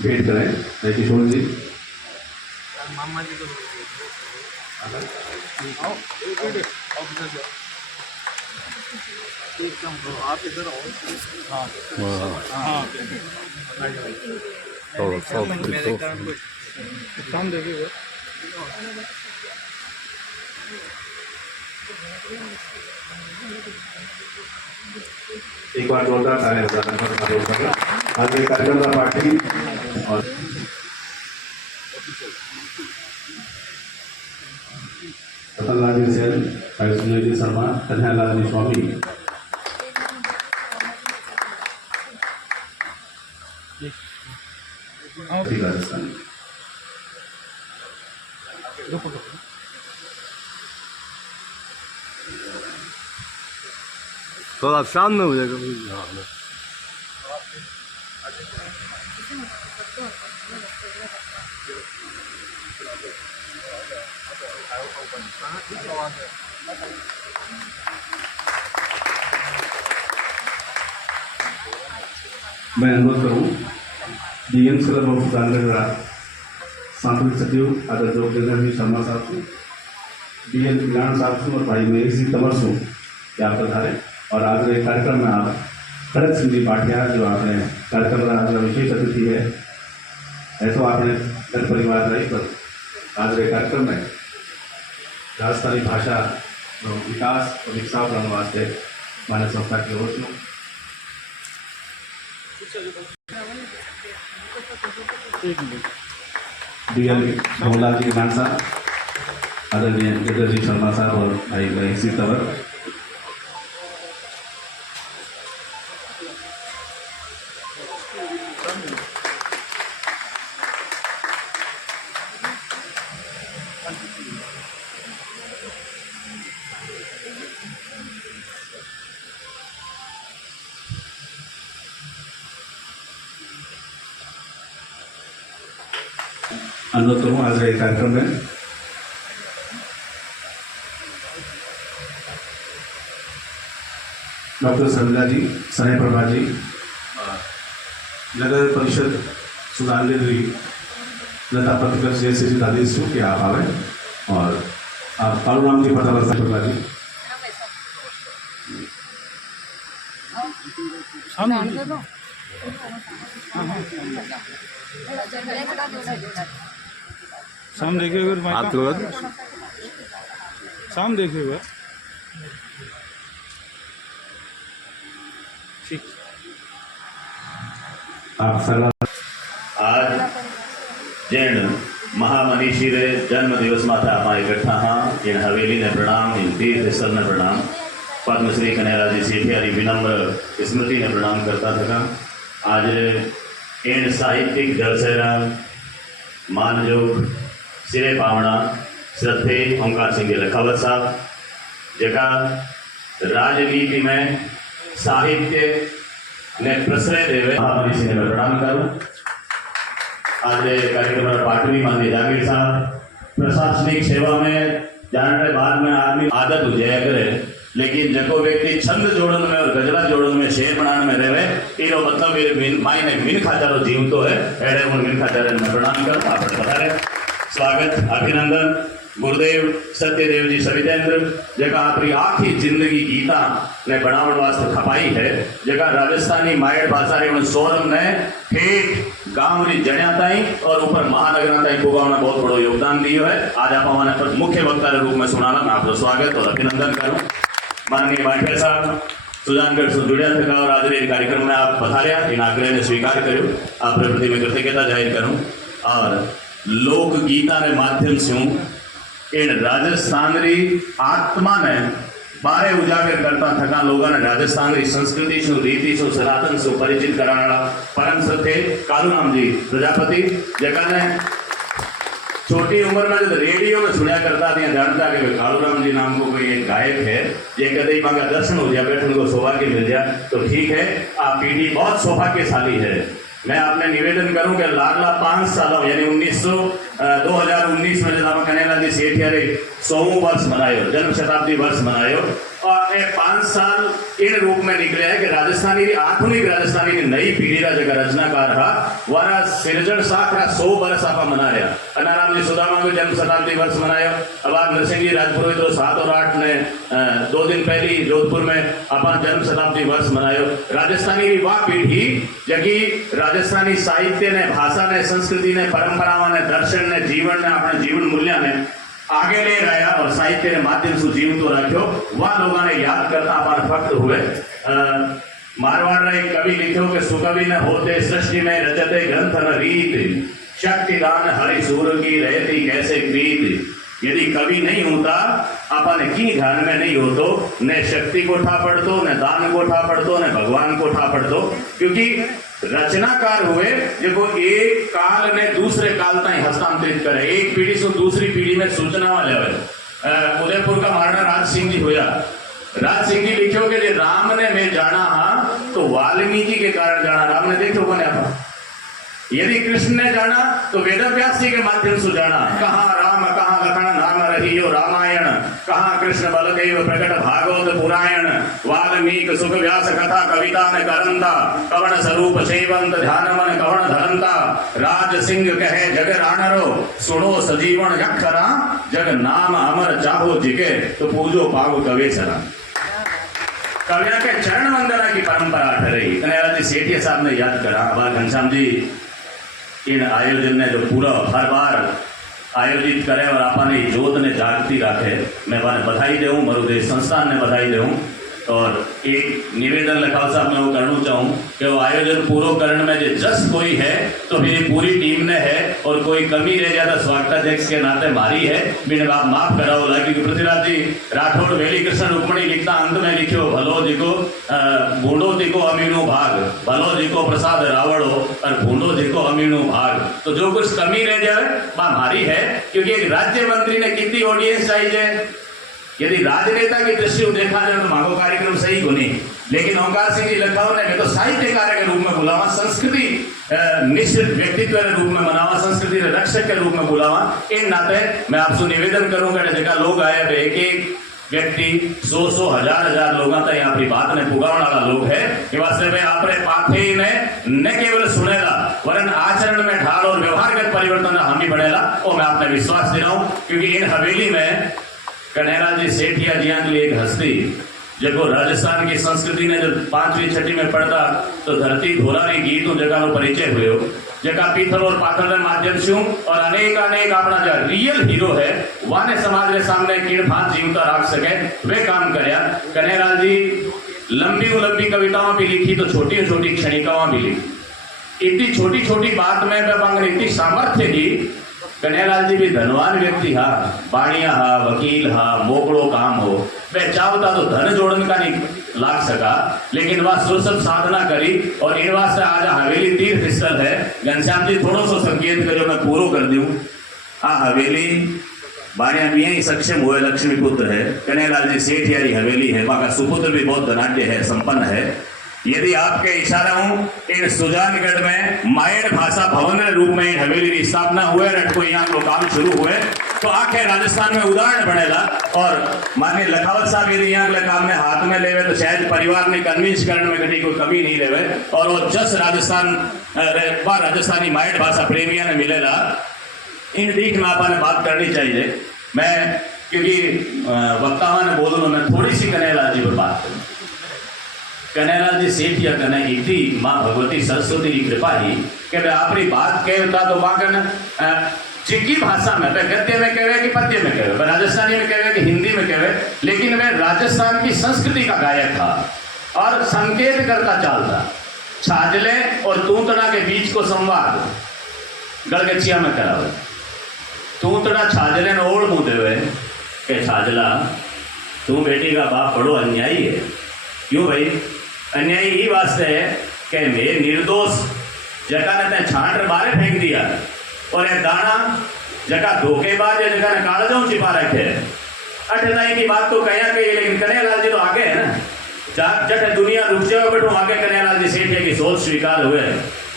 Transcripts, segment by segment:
भेंट करें। किशोर जी मामा जी को एक काम करो, आप इधर आओ। हाँ हाँ मेरे कारण कुछ काम देखिएगा। एक बार जोरदार तालियां बजाकर आज ये कार्यक्रम का पार्टी और रतनलाल जी सेन, सुनील जी शर्मा, कन्हैयालाल जी स्वामी, राजस्थान। थोड़ा सामने हो जाएगा। मैं अनुरोध करूं डीएम क्लब ऑफ गांधीगढ़ सांस्कृतिक सचिव आदर जोगेंद्र जी शर्मा साहब से, डीएम कल्याण साहब से और भाई मेरी सिंह तंवर से कि आप पधारे और आज के कार्यक्रम में आप खड़क सिंह जी पाठिया जो आपने कार्यक्रम का विशेष अतिथि है तो आपने घर परिवार रही पर आज के कार्यक्रम में राजस्थानी भाषा विकास और विकसाव करने वास्ते मानव संस्था की ओर से डीएल भोला जी खान साहब, आदरणीय जोगेंद्र जी शर्मा साहब और भाई भाई सिंह तंवर। अनुरोध करूँ आज के कार्यक्रम में डॉक्टर शर्मिला जी, सनय प्रभा जी, नगर परिषद सुधांजलि लता पत्रकर जैसे आदेश कि आप आवे और आप कालूराम जी पता प्रभा जी शाम देखिएगा, हाथ लगा शाम देखिएगा। ठीक आप सर्व आज जैन महामनीषी रे जन्म दिवस माथे आप इकट्ठा हाँ इन हवेली ने प्रणाम, इन तीर्थ स्थल ने प्रणाम, पद्मश्री कन्हैयालाल जी सेठियारी विनम्र स्मृति ने प्रणाम करता था। आज इन साहित्यिक जलसेरा मानयोग सिरे पावना श्रद्धे ओंकार सिंह लखावत साहब जगह राजनीति में साहित्य ने प्रश्रय देवे महामनीषी ने प्रणाम करूं। आज कार्यक्रम में पाटवी माननीय जागीर साहब प्रशासनिक सेवा में जाने बाद में आदमी आदत हो जाया करे, लेकिन जको व्यक्ति छंद जोड़न में और गजला जोड़न में शेर बनाने में रहे इनो मतलब मायने मिन खाचारो जीव तो है एडे उन मिन खाचारे में प्रणाम कर आप बता रहे स्वागत अभिनंदन। गुरुदेव सत्यदेव जी सवितेंद्र जगह अपनी आखी जिंदगी गीता ने बनावट वास्ते खपाई है, जगह राजस्थानी मायड़ भाषा रे सोरम ने ठेठ गांव री जणिया ताई और ऊपर महानगर ताई पुगावना बहुत बड़ो योगदान दियो है। आज आप हमारे मुख्य वक्ता के रूप में सुनाना मैं आपको स्वागत और अभिनंदन करूं। माननीय वाठिया साहब सुजानगढ़ से जुड़िया थे और आज के कार्यक्रम में आप पधारिया, इन आग्रह ने स्वीकार करो, आप प्रति में कृतज्ञता जाहिर करूं और लोक गीता के माध्यम से इन राजस्थान री आत्मा ने बारे उजागर करता थका लोगों ने राजस्थान री संस्कृति से रीति से सनातन से परिचित कराना परम श्रद्धे कालूराम जी प्रजापति जगह ने छोटी उम्र में जब रेडियो में सुना करता था जानता कि कालूराम जी नाम को कोई एक गायक है, ये कदई मांगा दर्शन हो जाए बैठने को सौभाग्य मिल जाए तो ठीक है, आप पीढ़ी बहुत सौभाग्यशाली है। मैं आपने निवेदन करूं कि लागला 5 सालों यानी 2019 में जब कन्हैयालाल जी सेठिया रे 100वां वर्ष मनायो, जन्म शताब्दी वर्ष मनायो और ये 5 साल इन रूप में निकले है कि राजस्थानी आधुनिक राजस्थानी की नई पीढ़ी का जगह रचनाकार रहा वारा सिरजन साखरा 100 वर्ष आप मना रहा अनाराम जी सुदामा को जन्म शताब्दी वर्ष मनायो। अब आप नरसिंह जी राजपुरोहित 7 और 8 ने 2 दिन पहले जोधपुर में अपन जन्म शताब्दी वर्ष मनायो। राजस्थानी की वह पीढ़ी जबकि राजस्थानी साहित्य ने, भाषा ने, संस्कृति ने, परंपराओं ने, दर्शन ने, जीवन ने, अपने जीवन मूल्य ने आगे ले रहा और साहित्य के माध्यम से जीवन तो रखो वह लोगों ने याद करता हमारे भक्त हुए। मारवाड़ ने एक कवि लिखो कि सुकवि न होते सृष्टि में रचते ग्रंथ न रीत शक्ति दान हरिसूर की रहती कैसे प्रीत। यदि कवि नहीं होता अपन की ध्यान में नहीं हो तो न शक्ति को ठा पड़तो, न दान को ठा पड़तो, न भगवान को ठा पड़तो। क्योंकि रचनाकार हुए जो एक काल ने दूसरे काल तक हस्तांतरित करे, एक पीढ़ी से दूसरी पीढ़ी में सूचना वाले हुए। उदयपुर का महाराणा राज सिंह जी होया, राज सिंह जी लिखो कि राम ने मैं जाना हाँ तो वाल्मीकि के कारण जाना। राम ने देखो कौन है, यदि कृष्ण ने जाना तो वेदव्यास जी के माध्यम से जाना। कहाँ राम कहाँ लखन नाम रहियो रामायण, कहाँ कृष्ण बलदेव प्रकट भागवत पुरायण। वाल्मीकि सुख व्यास कथा कविता ने करंता, कवण स्वरूप सेवंत ध्यान मन कवण धरंता। राज सिंह कहे जग राणरो, सुनो सजीवन यक्षरा। जग नाम अमर चाहो जिके, तो पूजो पाव कवेसरा। कविया के चरण वंदना की परंपरा ठहरी। कन्हैया जी सेठिया साहब ने याद करा। अब घनश्याम जी इन आयोजन ने जो पूरा हर बार आयोजित करे और आपने जोत ने जागती रखे, मैं बधाई दूँ, मरुदेश संस्थान ने बधाई दूँ। और एक निवेदन लखाव साहब मैं वो करना चाहूँ कि वो आयोजन पूरा करने में जो जस कोई है तो मेरी पूरी टीम ने है और कोई कमी रह जाता स्वागताध्यक्ष के नाते मारी है, मैंने आप माफ कराओ। क्योंकि पृथ्वीराज जी राठौड़ वेली कृष्ण रुक्मणी लिखता अंत में लिखो भलो दिको बूढ़ो दिको अमीनो भाग, भलो दिको प्रसाद रावड़ो और बूढ़ो दिको अमीनो भाग। तो जो कुछ कमी रह जाए वह हमारी है। क्योंकि एक राज्य मंत्री ने कितनी ऑडियंस चाहिए, यदि राजनेता की दृष्टि से देखा जाए तो मांगो कार्यक्रम सही को नहीं। लेकिन ओंकार सिंह जी लखाओ ने मैं तो साहित्यकार के रूप में बुलावा, संस्कृति निश्चित व्यक्तित्व के रूप में मनावा, संस्कृति के रक्षक के रूप में बुलावा। इन नाते मैं आपसे निवेदन करूंगा जगह लोग आए एक एक व्यक्ति 100 हजार लोगों तक यहाँ अपनी बात ने पुगावने वाला लोग है कि वास्तव में आपने पाथे ने न केवल सुनेला वरन आचरण में ढाल और व्यवहारगत परिवर्तन हामी बढ़ेला। और मैं आपने विश्वास दे रहा हूँ क्योंकि इन हवेली में कन्हैया जी सेठिया जी की एक हस्ती जब राजस्थान की संस्कृति ने जब 5वीं 6वीं में पढ़ता तो धरती धोलारी गीत जगह नो परिचय हुए जगह पीथल और पाथल के माध्यम से और अनेक अपना जो रियल हीरो है वाने समाज के सामने कीड़ फांस जीवता रख सके वे काम करया। कन्हैया जी लंबी कविताओं भी लिखी तो छोटी छोटी क्षणिकाओं भी लिखी। इतनी छोटी बात में इतनी सामर्थ्य थी। कन्हैयालाल जी भी धनवान व्यक्ति हा, बाणिया हा, वकील हा, मोकड़ो काम हो, वह चाहता तो धन जोड़न का नहीं लाग सका, लेकिन वह सुरसत साधना करी और इन वास्ते आज हवेली तीर्थ स्थल है। घनश्याम जी थोड़ा सा संकेत करो मैं पूरा कर दूं। हवेली बाणिया मियाँ ही सक्षम हुए लक्ष्मी पुत्र है, कन्हैयालाल जी सेठियारी हवेली है, वहाँ का सुपुत्र भी बहुत धनाढ्य है, संपन्न है। यदि आपके इशारा हूं इन सुजानगढ़ में मायड़ भाषा भवन के रूप में हवेली की स्थापना हुए को यहाँ को काम शुरू हुए तो आखे राजस्थान में उदाहरण बनेगा। और माननीय लखावत साहब यदि यहाँ के काम में हाथ में लेवे तो शायद परिवार ने कन्विंस करने में कहीं कोई कमी नहीं लेवे और वो जस राजस्थानी मायड़ भाषा प्रेमिया ने मिलेगा। इन बीच में आपने बात करनी चाहिए। मैं क्योंकि वक्तावा ने बोलूँ मैं थोड़ी सी कन्हैयालाल जी पर बात करूँ। कन्हैयालाल जी सेठिया कने इतनी माँ भगवती सरस्वती की कृपा ही कि मैं अपनी बात कहता तो वहाँ कन चिकी भाषा में गद्य में कहे कि पद्य में कहे, राजस्थानी में कहे कि हिंदी में कहे, लेकिन वह राजस्थान की संस्कृति का गायक था और संकेत करता चालता। छाजले और तूतड़ा के बीच को संवाद गड़गचिया में करा हुआ। तूतड़ा छाजले ने ओढ़ मुँह देवे के छाजला तू बेटी का बाप बड़ो अन्यायी है। क्यों भाई? अन्यायी ही वास्ते है कि मैं निर्दोष जगह ने छांट बारे फेंक दिया और यह दाना जगह धोखेबाज है जगह ने कागजों छिपा रखे। अठनाई की बात तो कहीं कही, लेकिन कन्हैयालाल जी तो आगे है ना। जट दुनिया रुक जाओ बैठो आगे कन्हैयालाल जी सेठिया की सोच स्वीकार हुए।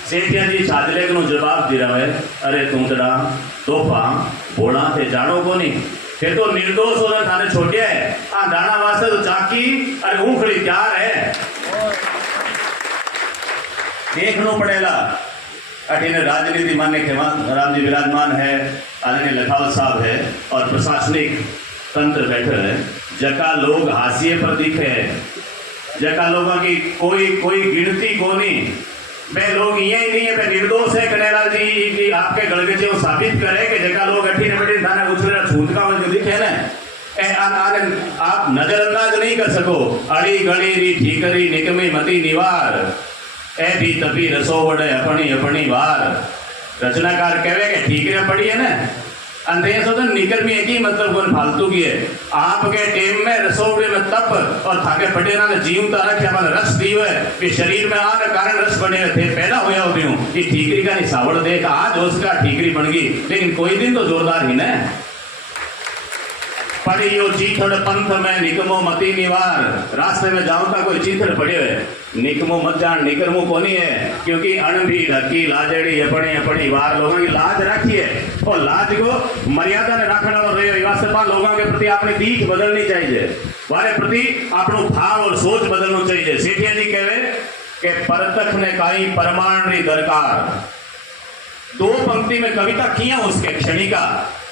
सेठिया जी छाजले को जवाब दे रहा है, अरे तुम तड़ा तोहफा बोला थे जानो को नहीं फिर तो निर्दोष होना थाने छोड़िया है आ दाना वास्ते तो चाकी अरे ऊखड़ी तैयार है देखना पड़ेगा। अठीने राजनीति मान्य खेमा राम जी विराजमान है, आदरणीय लखावत साहब है और प्रशासनिक तंत्र बैठे है। जका लोग हाशिए पर दिखे है, जका लोगों की कोई गिनती को नहीं, वे लोग ये ही नहीं है वे निर्दोष है। कन्हैया जी की आपके गलगे से वो साबित करे कि जका लोग अठीने बड़ी थाना उछले छूट का जो दिखे ना आप नजरअंदाज नहीं कर सको। अड़ी गड़ी री ठीकरी निकमी मती निवार ए भी तभी रसो वड़े अपनी अपनी वार। रचनाकार कहे कि ठीकरे पड़ी है ना अंधे सो तो निकर्मी है की मतलब कौन फालतू की है। आपके टेम में रसोड़े में तप और थाके पटे ना जीव तारा क्या मतलब रस दी हुए कि शरीर में आने कारण रस बने हुए थे पैदा होया होती हूँ कि ठीकरी का निशावड़ देख आज उसका ठीकरी बन गई, लेकिन कोई दिन तो जोरदार ही ना पड़ी यो चीथड़ पंथ में निकमो मती निवार। रास्ते में जाऊं था कोई चीथड़ पड़े हुए निकमो मत जान निकमो कोनी है, क्योंकि अण भी ढकी लाजड़ी अपनी अपनी वार लोगों की लाज रखी है और लाज को मर्यादा ने रखना और रहे वास्ते लोगों के प्रति अपनी दीख बदलनी चाहिए, वारे प्रति अपनो भाव और सोच बदलना चाहिए। सेठिया जी कहे कि परतख ने काई परमाण री दरकार। दो पंक्ति में कविता किया उसके क्षणिका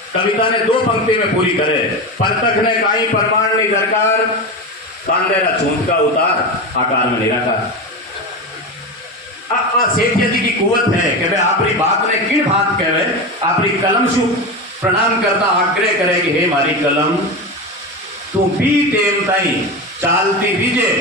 कविता ने दो पंक्ति में पूरी करे। परतख ने काई परमाण नी दरकार, कांदेरा चूंद का उतार आकार में निराकार। सेठिया जी की कुवत है कि वे आपरी बात ने किन बात कहे आपरी कलम शु प्रणाम करता आग्रह करे कि हे मारी कलम तू भी टेम ताई चालती दीजे।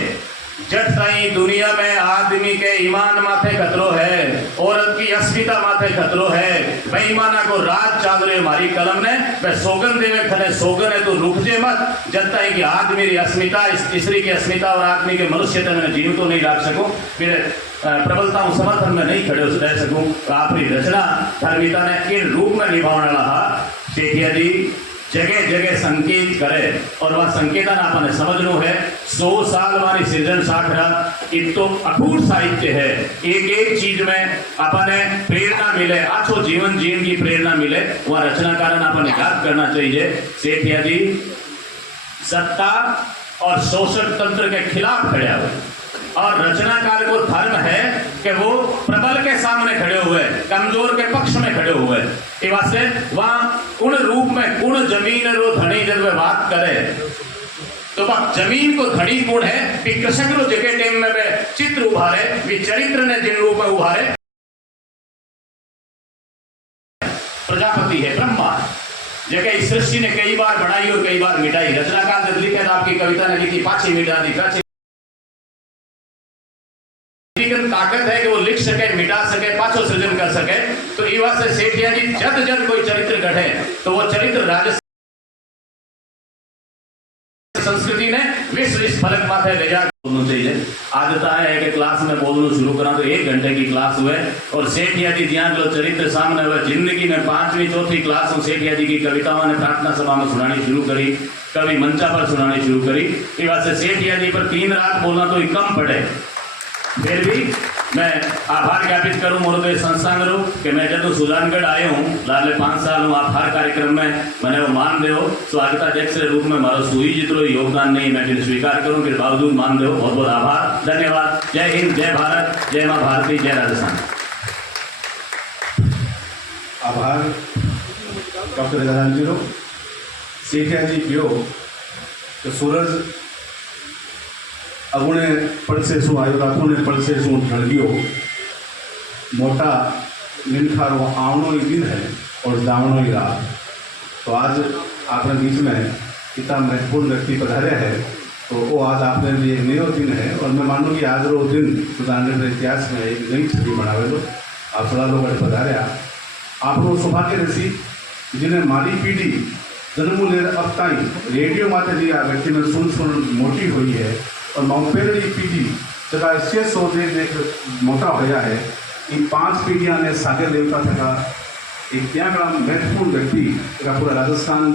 जट ताई दुनिया में आदमी के ईमान माथे खतरो है, औरत की अस्मिता माथे खतरो है। बेईमाना को राज चाल रहे हमारी कलम ने वह सोगन देवे खने सोगन है तो रुक जे मत जब तक कि आदमी की अस्मिता स्त्री की अस्मिता और आदमी के मनुष्यता में जीव तो नहीं रख सको फिर प्रबलता समर्थन में नहीं खड़े रह सकूं। आपकी रचना धर्मिता ने किन रूप में निभाने रहा सेठिया जी जगह जगह संकेत करे और वह संकेतन आपने समझनो है। 100 साल हमारी सृजन साखरा एक तो अखूट साहित्य है, एक एक चीज में अपने प्रेरणा मिले, अच्छो जीवन जीवन की प्रेरणा मिले, वह रचनाकार अपने याद करना चाहिए। सेठिया जी सत्ता और शोषण तंत्र के खिलाफ खड़े हुए और रचनाकार को धर्म है कि वो प्रबल के सामने खड़े हुए कमजोर के पक्ष में खड़े हुए ये वास्ते वहां कुण रूप में कुण जमीन रो धनी जब वे बात करे तो वह जमीन को धनी गुण है कि कृषक रो जगह टेम में वे चित्र उभारे वे चरित्र ने जिन रूप में उभारे प्रजापति है ब्रह्मा जगह इस सृष्टि ने कई बार बनाई और कई बार मिटाई। रचनाकार जब लिखे आपकी कविता ने लिखी पाछी मिटा दी ताकत है कि वो लिख सके मिटा सके पाछो सृजन कर सके। तो ये वास्ते सेठिया जी जद जद कोई चरित्र घटे तो वो चरित्र राजस्थान संस्कृति ने विश्व इस फलक माथे ले जा बोलना चाहिए। आदत है कि क्लास में बोलना शुरू करा तो 1 घंटे की क्लास हुए और सेठिया जी ज्ञान लो चरित्र सामने हुए। जिंदगी में 5वीं 4थी क्लास में सेठिया जी की कविताओं ने प्रार्थना सभा में सुनानी शुरू करी, कभी मंचा पर सुनानी शुरू करी। ये वास्ते सेठिया जी पर 3 रात बोलना तो कम पड़े। फिर भी मैं आभार ज्ञापित करूं मोरदे संस्थान करूं कि मैं जब सुजानगढ़ आए हूं लाले 5 साल हूं आप हर कार्यक्रम में मैंने वो मान दे स्वागताध्यक्ष के रूप में मारो सुई जितरो योगदान नहीं मैं फिर स्वीकार करूं फिर बावजूद मान दे बहुत बहुत आभार धन्यवाद। जय हिंद जय भारत जय माँ भारती जय राजस्थान। आभार डॉक्टर गजानन जी रो। सेठिया जी कहो तो सूरज अगुणे पड़से शू आयो रातों पड़से शू ढलगियो मोटा निनखारो आवनो ही दिन है और जावनो ही रात। तो आज आपने बीच में इतना महत्वपूर्ण व्यक्ति पधारे है तो वो आज आपने लिए एक नयो दिन है और मैं मानूँ कि आज वो दिन सुजानगढ़ इतिहास में एक नई छवि बनावे लो। आप सदा लोग पधारे आप सौभाग्य रसी जिन्हें मारी पीढ़ी जन्म ले अब ताई रेडियो माते जी आ व्यक्ति में सुन मोटी हुई है और माउपेरी पीढ़ी जगह इससे सौदे देख मोटा होया है इन 5 पीढ़ियां ने सागर देवता था एक त्या महत्वपूर्ण व्यक्ति पूरा राजस्थान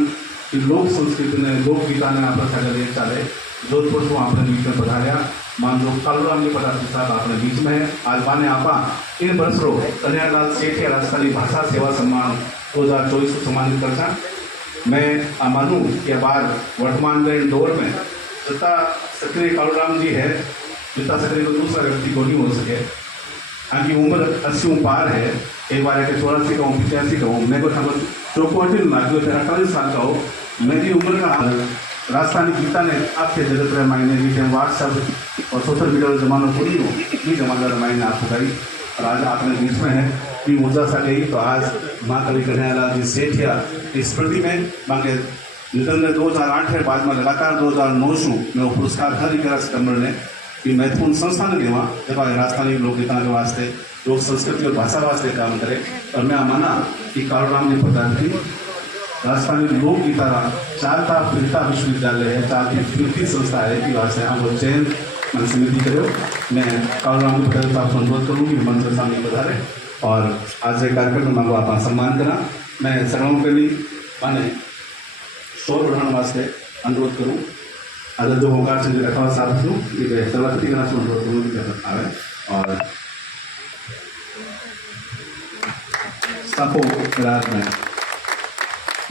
की लोक संस्कृति ने लोक गीता ने आप सागर देव चाले जोधपुर को आपने बीच में पधारिया मान लो कालूराम जी पदार्थ साहब आपने बीच में है। आज माने आपा इन बरसरों कन्हैयालाल सेठिया राजस्थानी भाषा सेवा सम्मान 2024 को सम्मानित करता मैं आ मानूँ कि बार वर्तमान में दौर में जितना सक्रिय कालूराम जी है, जितना सक्रिय को दूसरा व्यक्ति को नहीं हो सके। आगे उम्र 80 पार है, एक बार एक 84 का हूँ, 85 का हूँ, मैं को समझ चौकोटी लागे 48 साल का हो। मेरी उम्र का राजस्थानी गीता ने आपके जगत रहे मायने भी व्हाट्सएप और सोशल मीडिया का जमाना थोड़ी हो, ये जमाना मायने आपको करी और आज आपने बीच में है कि ऊर्जा सा गई। तो आज माँ कवि कन्हैयालाल जी सेठिया की स्मृति में मांगे निधन ने 2008 के बाद में लगातार 2009 शू में वो पुरस्कार हर एक कमर ने कि महत्वपूर्ण संस्थान के वहाँ जब राजस्थानी लोकगीता के वास्ते लोक संस्कृति और भाषा वास्ते काम करे। और मैं माना कि कालूराम जी प्रदान की राजस्थानी लोकगीता चारता फिरता विश्वविद्यालय है, चार फिरती संस्था है कि वास्ते हम चयन मन समिति करो। मैं कालूराम जी पटेल साहब से अनुरोध करूँगी मंच के सामने पधारे और आज के कार्यक्रम में मांगो आप सम्मान करा। मैं सर्वोपरि माने शोर बढ़ाने वास्ते अनुरोध करूँ अगर जो होगा चंद्र अथवा साहब को सर्वपति का अनुरोध करूँ कि जगत आवे और सापो रात में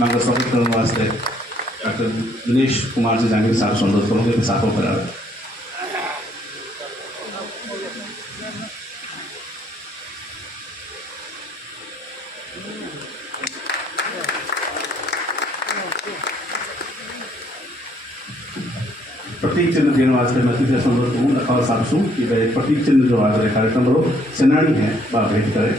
मांगो स्वागत करने वास्ते डॉक्टर दिनेश कुमार जी जांगीर साहब से अनुरोध करूँगे कि सापो करावे। प्रतीक चिन्ह देने वास्ते मैं तीसरे अनुरोध करूँ लखवाल साहब से कि भाई प्रतीक चिन्ह जो आज कार्यक्रम रो सेनानी है वह भेंट करे।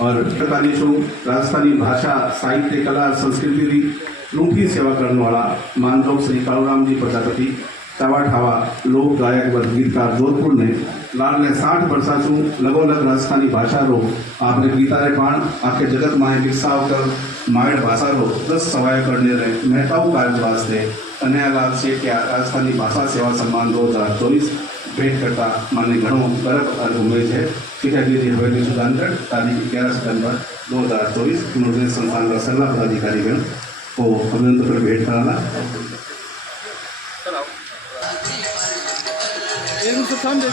और राजस्थानी भाषा साहित्य कला संस्कृति की लूठी सेवा करने वाला मानलोक श्री कालूराम जी प्रजापति तवा ठावा लोक गायक व गीतकार जोधपुर ने लाल ने 60 वर्षा से लगोलग राजस्थानी भाषा रो आपने गीता रे पाण आके जगत माए विकसाव कर मायड़ भाषा रो 10 सवाय करने रहे मेहताऊ कार्य वास्ते कन्हैयालाल सेठिया राजस्थानी भाषा सेवा सम्मान 2024 भेंट करता माने घणो गर्व और उम्मीद है। टीकागिरी हवेली सुधांतर तारीख 11 सितंबर 2024 पुनर्जन संस्थान का सलाह पदाधिकारी गण को अभिनंदन पर भेंट कराना।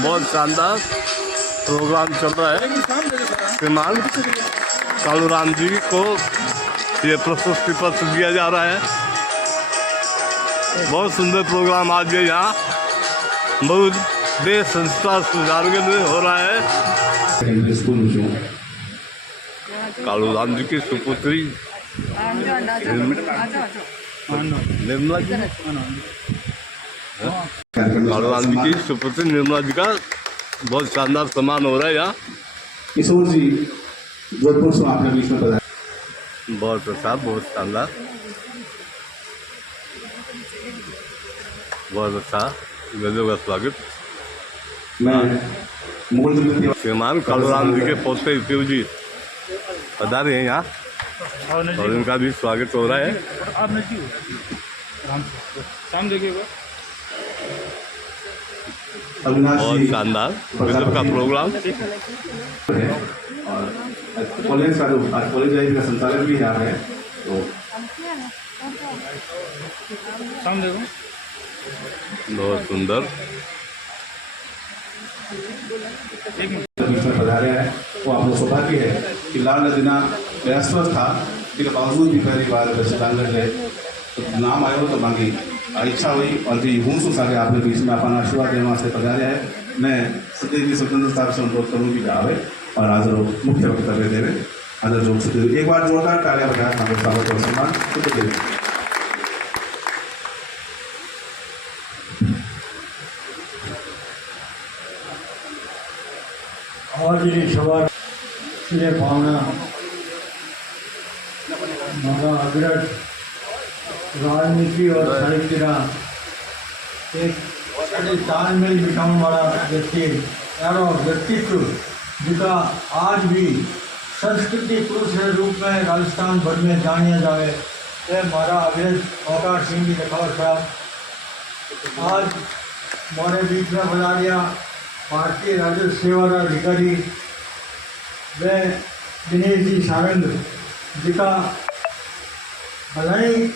बहुत शानदार प्रोग्राम चल रहा है। श्रीमान कालूराम जी को ये प्रशस्ति पत्र दिया जा रहा है। बहुत सुंदर प्रोग्राम आज ये यहाँ बहुत देश संस्था सुधार के लिए हो रहा है। कालूराम जी की सुपुत्री निर्मला जी, कालूराम जी की सुपुत्री निर्मला जी का बहुत शानदार सम्मान हो रहा है यहाँ। किशोर जी जोधपुर से आपने बीच में बताया बहुत अच्छा, बहुत शानदार, बहुत अच्छा, गजब का स्वागत। मैं मूल श्रीमान कालूराम जी के पोते शिव जी पधारे हैं यहाँ और इनका भी स्वागत हो रहा है। आपने शाम देखिएगा अविनाश बहुत जी शानदार गजब का प्रोग्राम। और कॉलेज का जो कॉलेज लाइफ का संचालक भी यहाँ है तो शाम देखो बहुत सुंदर एक मिनट बीच में पधारे है। वो आप लोग सौभाग्य है कि लाल नदीना व्यस्त था इसके बावजूद भी पहली बार रचनांगन गए तो नाम आयो तो मांगी इच्छा हुई और कि हूँ सु सागे आपने बीच में अपना आशीर्वाद देने वास्ते पधारे है। मैं सदैव जी स्वतंत्र साहब से अनुरोध करूँगी कि आवे और आज मुख्य वक्तव्य देवे अदर जो सदैव एक बार जोरदार तालियां बजाएं हमारे स्वागत और सम्मान तो देवे। हमारी सभा के भावना मारा अग्रज राजनीति और साहित्य का एक तालमेल बिठाने वाला व्यक्ति यारो व्यक्तित्व जिसका आज भी संस्कृति पुरुष के रूप में राजस्थान भर में जानिया जाए ये हमारा अग्रज अवतार सिंह जी लखावत साहब आज हमारे बीच में बना दिया। भारतीय राजस्व सेवा का अधिकारी व दिनेश जी सारंग जी का भलाई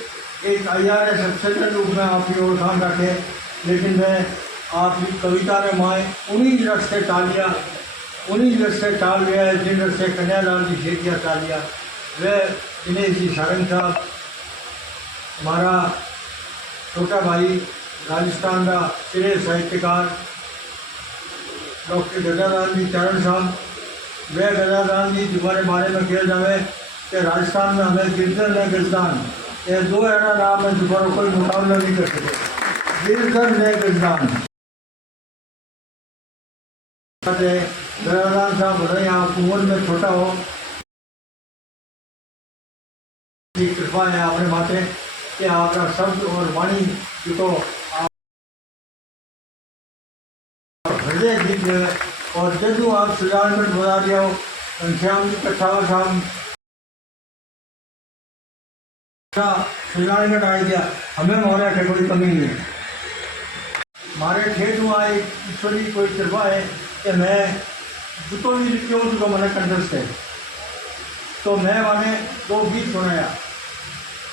एक IRS अफसर के रूप में आपकी ओरखान रखे लेकिन मैं आपकी कविता में माए उन्हीं रस्ते टालिया, उन्हीं रस्ते टाल गया है जिन रस्ते कन्यालाल जी सेठिया टालिया। वह दिनेश जी सारंग साहब, हमारा छोटा भाई राजस्थान का चिरे साहित्यकार डॉक्टर गजादान जी चरण साहब, वह गजादान जी तुम्हारे बारे में कहा जाए कि राजस्थान में हमें गिरधर ने गिरदान, ये दो ऐसा नाम है दोबारा कोई मुकाबला नहीं कर सके। गिरधर ने गिरदान गजादान साहब भले आप उम्र में छोटा हो, कृपा है आपने माते कि आपका शब्द और वाणी को आप हृदय जीत गए। और जदू आप सुजानगढ़ बता दिया हो, घनश्याम जी कथा साहब सुजानगढ़ आ गया, हमें हमारे थे कोई कमी नहीं है। हमारे ठेठ हुआ एक ईश्वरी कोई कृपा है कि मैं जुतो भी लिखते हूँ जो मैंने कंठस्थ है। तो मैं मैंने दो गीत सुनाया।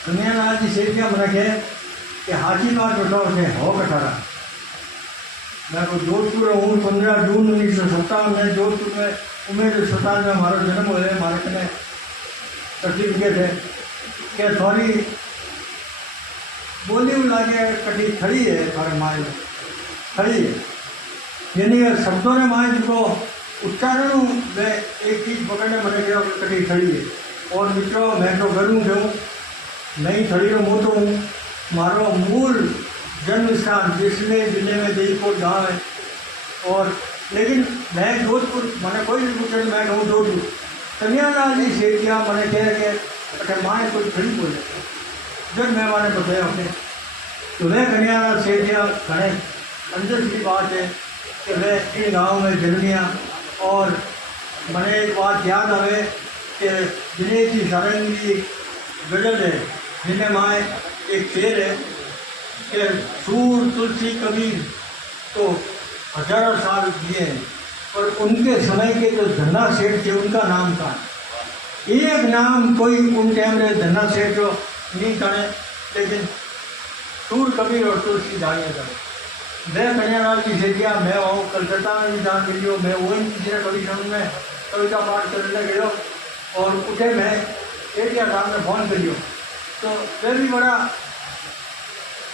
कन्यालाल जी सेठिया मन के कि हाथी बात बताओ से हो कठारा। मैं को जोधपुर हूँ, 15 जून 1957 में जोधपुर में उमेर अस्पताल में हमारा जन्म हुआ है। हमारे कने सर्टिफिकेट है कि थोड़ी बोली में लागे कटी खड़ी है, थोड़े माए में खड़ी है, यानी शब्दों ने माए जिनको उच्चारण में एक चीज़ पकड़ने मैंने कहा कटी खड़ी है। और मित्रों मैं तो करूँ हूँ नहीं खड़ी रो मोटो हूँ। मारो मूल जन्म स्थान जिसमें जिले में देवीपुर गाँव है। और लेकिन मैं जोधपुर मैंने कोई नहीं पूछा, मैं कहूँ जोधपुर। कन्यालाल जी सेठिया मैंने कह के अरे माए कोई खड़ी बोले जब मैं मैंने बताया अपने तो वह कन्यालाल सेठिया घने अंदर की बात है कि वह इन गाँव में जन्मिया। और मैंने एक बात याद आवे कि दिनेश जी सारंग जी गजल है जिन्हें माए एक शेर है कि सूर तुलसी कबीर तो हजारों साल जिए हैं, और उनके समय के जो धन्ना सेठ थे उनका नाम था एक नाम कोई उन टाइम में धन्ना सेठ जो नहीं जाने, लेकिन सूर कबीर और तुलसी जानिए जाने। मैं कन्यालाल जी सेठिया मैं वहाँ कलकत्ता में भी जान मिली, मैं वो किसी कवि समूह में कविता पाठ करने गयो और उठे मैं एरिया साहब ने फोन करियो तो वह भी बड़ा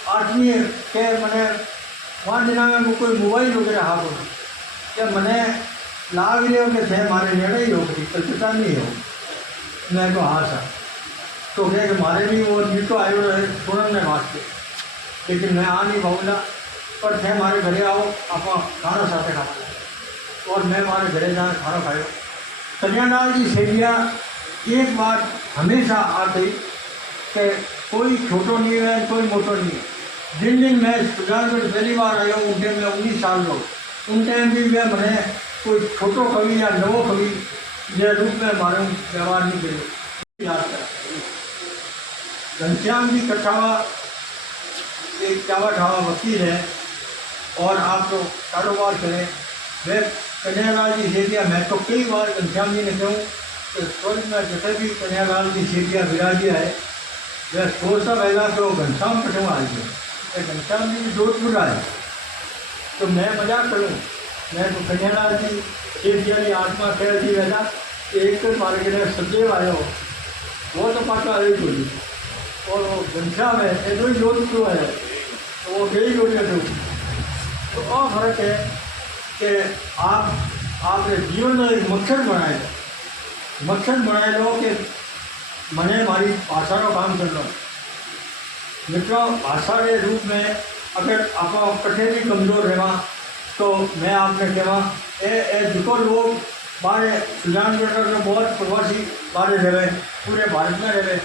आदमी के मैंने वहाँ दिना में कोई मोबाइल वगैरह हाथ हो क्या मैंने लाग रहे हो कि थे हमारे नेड़े ही हो गई कलकत्ता नहीं हो। मैं को हाँ सर तो कहे कि हमारे भी वो नीटो आयो रहे सुनने वास्ते, लेकिन मैं आ नहीं पाऊँगा पर थे हमारे घरे आओ आप खाना साथे खा। और मैं हमारे घरे जाए खाना खायो। कन्यालाल जी सेठिया एक बात हमेशा आ गई कि कोई छोटो नहीं है कोई मोटो नहीं है। जिन दिन मैं सुजानगढ़ पहली बार आया उन टाइम में 19 साल लोग, उन टाइम भी मैं मैंने कोई छोटो कवि या नवो कवि के रूप में हमारे व्यवहार नहीं करे। याद करा घनश्याम जी कठावा एक चावा ठावा वकील है और आप तो कारोबार करें। वे कन्यालाल जी सेठिया मैं तो कई बार घनश्याम जी ने कहूँ कि स्वर्ग में जैसे भी कन्यालाल जी सेठिया विराजिया है वह सोचता रहेगा कि वो घनश्याम कठुआ आई है, घनश्याम जी भी जोधपुर आए। तो मैं मजाक करूँ मैं तो कन्यालाल जी सेठिया की आत्मा कह रही रहता कि एक मारे के लिए सदैव आयो वो तो पाका आई बोली और वो घनश्याम है ये तो जोधपुर है तो वो यही बोले थे। तो और फर्क है कि आपने जीवन में एक मकसद बनाए लो कि मैंने हमारी भाषा का काम कर लो। मित्रों भाषा के रूप में अगर आप कठे भी कमज़ोर रहा तो मैं आपने कहा जिको लोग बारे सुजानगढ़ में बहुत प्रवासी बारे रहे पूरे भारत में रहे।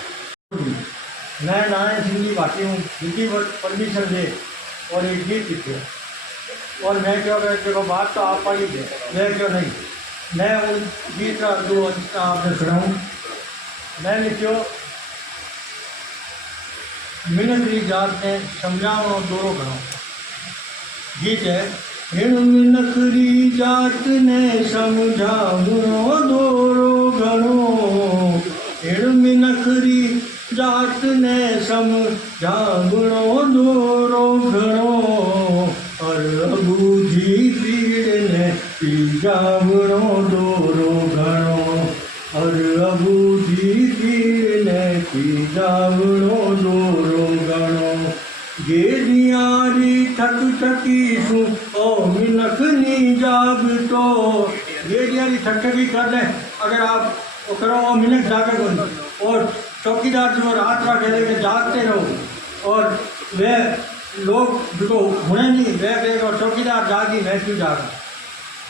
मैं नारायण सिंह जी भाटी हूँ, हिंदी परमिशन दे और एक गीत लिखे और मैं क्यों देखो बात तो आप पाई है मैं क्यों नहीं मैं उन गीत का जो आपने सुनाऊँ। मैं लिखियो मिनकरी जात ने समझाओ दोरो घणो गीत है। हिण मिनकरी जात ने समझाओ दोरो घणो, हिण मिनकरी जात ने समझाओ दोरो घणो, જાવણો દોરો ઘણો અર અબુજી પીને કી જાવણો દોરો ઘણો गेड़ियारी ठक ठकी सु ओ मिनखनी जाग तो गेड़ियारी ठक ठकी कर ले अगर आप वो करो वो मिनख जाकर और चौकीदार जो रात रात के जागते रहो और वे लोग जो हुए नहीं वे कहेगा और चौकीदार जागी मैं क्यों जागा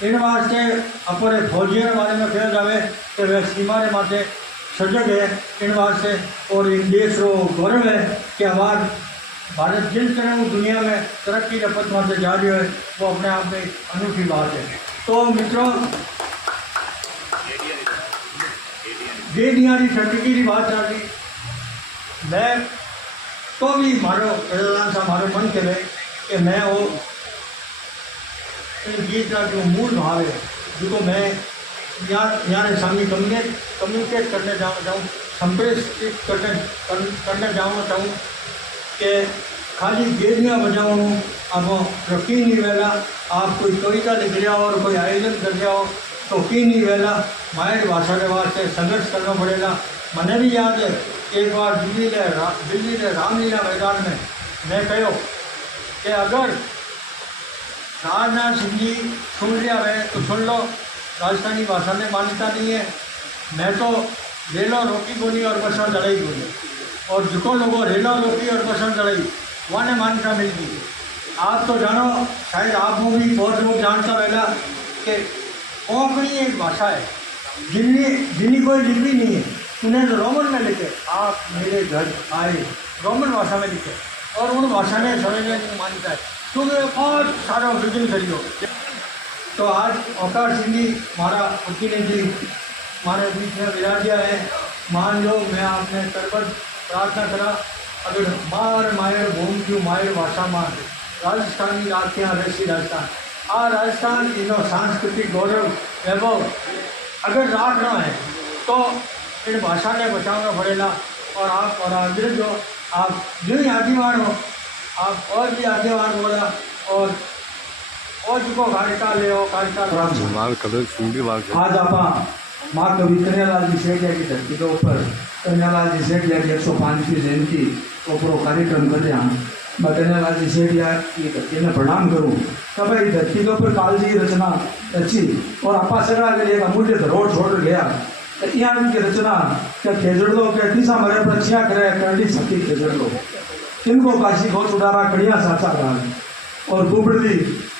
इन वास्ते अपने फौजियों बारे में कहा जाए कि वे सीमा रे माथे सजग है इन वास्ते और इन देश रो गौरव है कि हमारे भारत जिस तरह दुनिया में तरक्की के पथ में जा रही है वो अपने आप में एक अनूठी बात है। तो मित्रों गेड़ियारी ठटकी की बात चल रही मैं तो भी मारो प्रधान साहब मारो मन करे कि मैं वो गीत का जो मूल भाव है जिसको मैं यहाँ सामने कम्युनिकेट करने जाऊँ संप्रेषित करने जाऊँ चाहूँ कि खाली गेड़ियाँ बजाओ अब रखी नहीं वेला आप कोई कविता लिख रहा हो और कोई आयोजन कर रहा हो तो की नहीं वेला मायर भाषा के वास्ते संघर्ष करना पड़ेगा। मैंने भी याद है एक बार दिल्ली के रामलीला मैदान में मैं कहो कि अगर राजनाथ सिंह जी सुन लिया है तो सुन लो राजस्थानी भाषा में मान्यता नहीं है मैं तो रेलों रोकी बोली और बसा चढ़ाई बोली और जिको लोगों रेलों रोकी और बसा चढ़ाई वहाँ ने मान्यता मिल गई। आप तो जानो शायद आप वो भी बहुत लोग जानता रहेगा कि कोंकणी एक भाषा है जिन्हें कोई लिपि नहीं है उन्हें तो रोमन में लिखे आप मेरे घर आए रोमन भाषा में लिखे और उन भाषा में समझने की मान्यता है क्योंकि बहुत सारा विघ्न करी हो। तो आज अवतार सिंह जी हमारा प्रतिनिधि हमारे बीच में विराजिया है मान लो मैं आपने करबद्ध प्रार्थना करा अगर मार मायर भूम क्यों मायर भाषा मार राजस्थानी राखियाँ रहसी राजस्थान आ राजस्थान इनो सांस्कृतिक गौरव वैभव अगर राखना है तो इन भाषा ने बचाना पड़ेगा और आप और आगे जो आप जो ही आदिवान हो आप और भी आदिवान बोला और जिको कार्यकाल ले कार्यकाल आज आप माँ कवि कन्हैयालाल जी सेठिया की धरती के ऊपर कन्हैयालाल जी सेठिया की 105वीं जयंती ऊपर कार्यक्रम कर रहे हैं मैं कन्हैयालाल जी सेठिया की धरती में प्रणाम करूँ तब इस धरती के ऊपर काल जी की रचना अच्छी और आपा सगड़ा के लिए अमूल्य धरोहर छोड़ गया यहाँ की रचना क्या खेजड़ लो क्या तीसरा मरे पक्षियाँ करे करनी सकती खेजड़ लो इनको काशी को चुड़ारा कड़िया साचा राग और गुबड़ी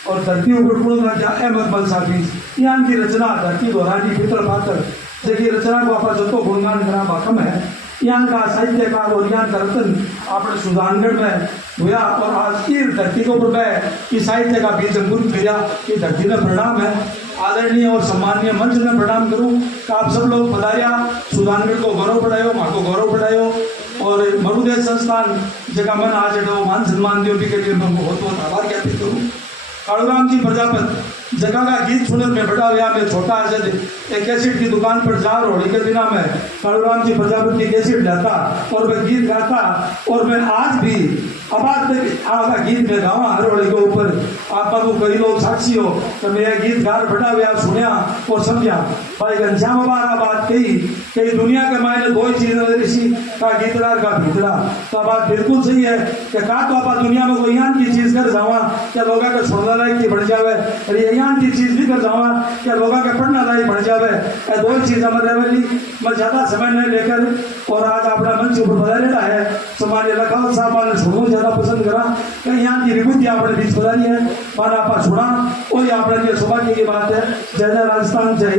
और धरती ऊपर कुल राजा अहमद मल साफी यहाँ की रचना धरती दोहरानी पितर पात्र जबकि रचना को आप जो गुणगान करा बाकम है यहाँ का साहित्यकार और यहाँ का रतन अपने सुजानगढ़ में हुआ और आज की धरती के ऊपर मैं कि साहित्य का बीज अंकुर किया कि धरती में प्रणाम है आदरणीय और सम्मानीय मंच में प्रणाम करूँ कि आप सब लोग पधारिया सुजानगढ़ को गौरव बढ़ायो माँ को गौरव बढ़ायो और मरुदेव संस्थान जगह मन आज मान सम्मान दियो भी के लिए मैं बहुत बहुत आभार ज्ञापित करूँ। कालूराम जी प्रजापत जगह का गीत सुनने में बड़ा हुआ मैं छोटा जब एक कैसेट की दुकान पर जा होली के दिनों में कालूराम जी प्रजापत की कैसेट लाता और मैं गीत गाता और मैं आज भी अब आज तक आधा गीत में गाँव हर होली के ऊपर आप बाबू कई लोग साक्षी हो तो मैं यह गीत गा बड़ा हुआ सुनिया और समझा भाई घनश्याम बाबा बात कही दुनिया के मायने दो ही चीज़ ऋषि का गीतकार का भीतरा तो बात बिल्कुल सही है कि का तो आप दुनिया में कोई यहाँ की चीज़ कर जावा क्या लोग का सुनना लायक की बढ़ जावे और यहाँ की चीज़ भी कर जावा क्या लोग का पढ़ना लायक बढ़ जावे दो ही चीज़ हमारे वाली मैं ज़्यादा समय नहीं लेकर और आज अपना मंच ऊपर बता रहता है समाज लखावत साहब ने सुनो ज़्यादा पसंद करा कि यहाँ की विभूति अपने बीच बता है माना आप सुना वही अपने लिए सौभाग्य की बात है। जय जय राजस्थान जय।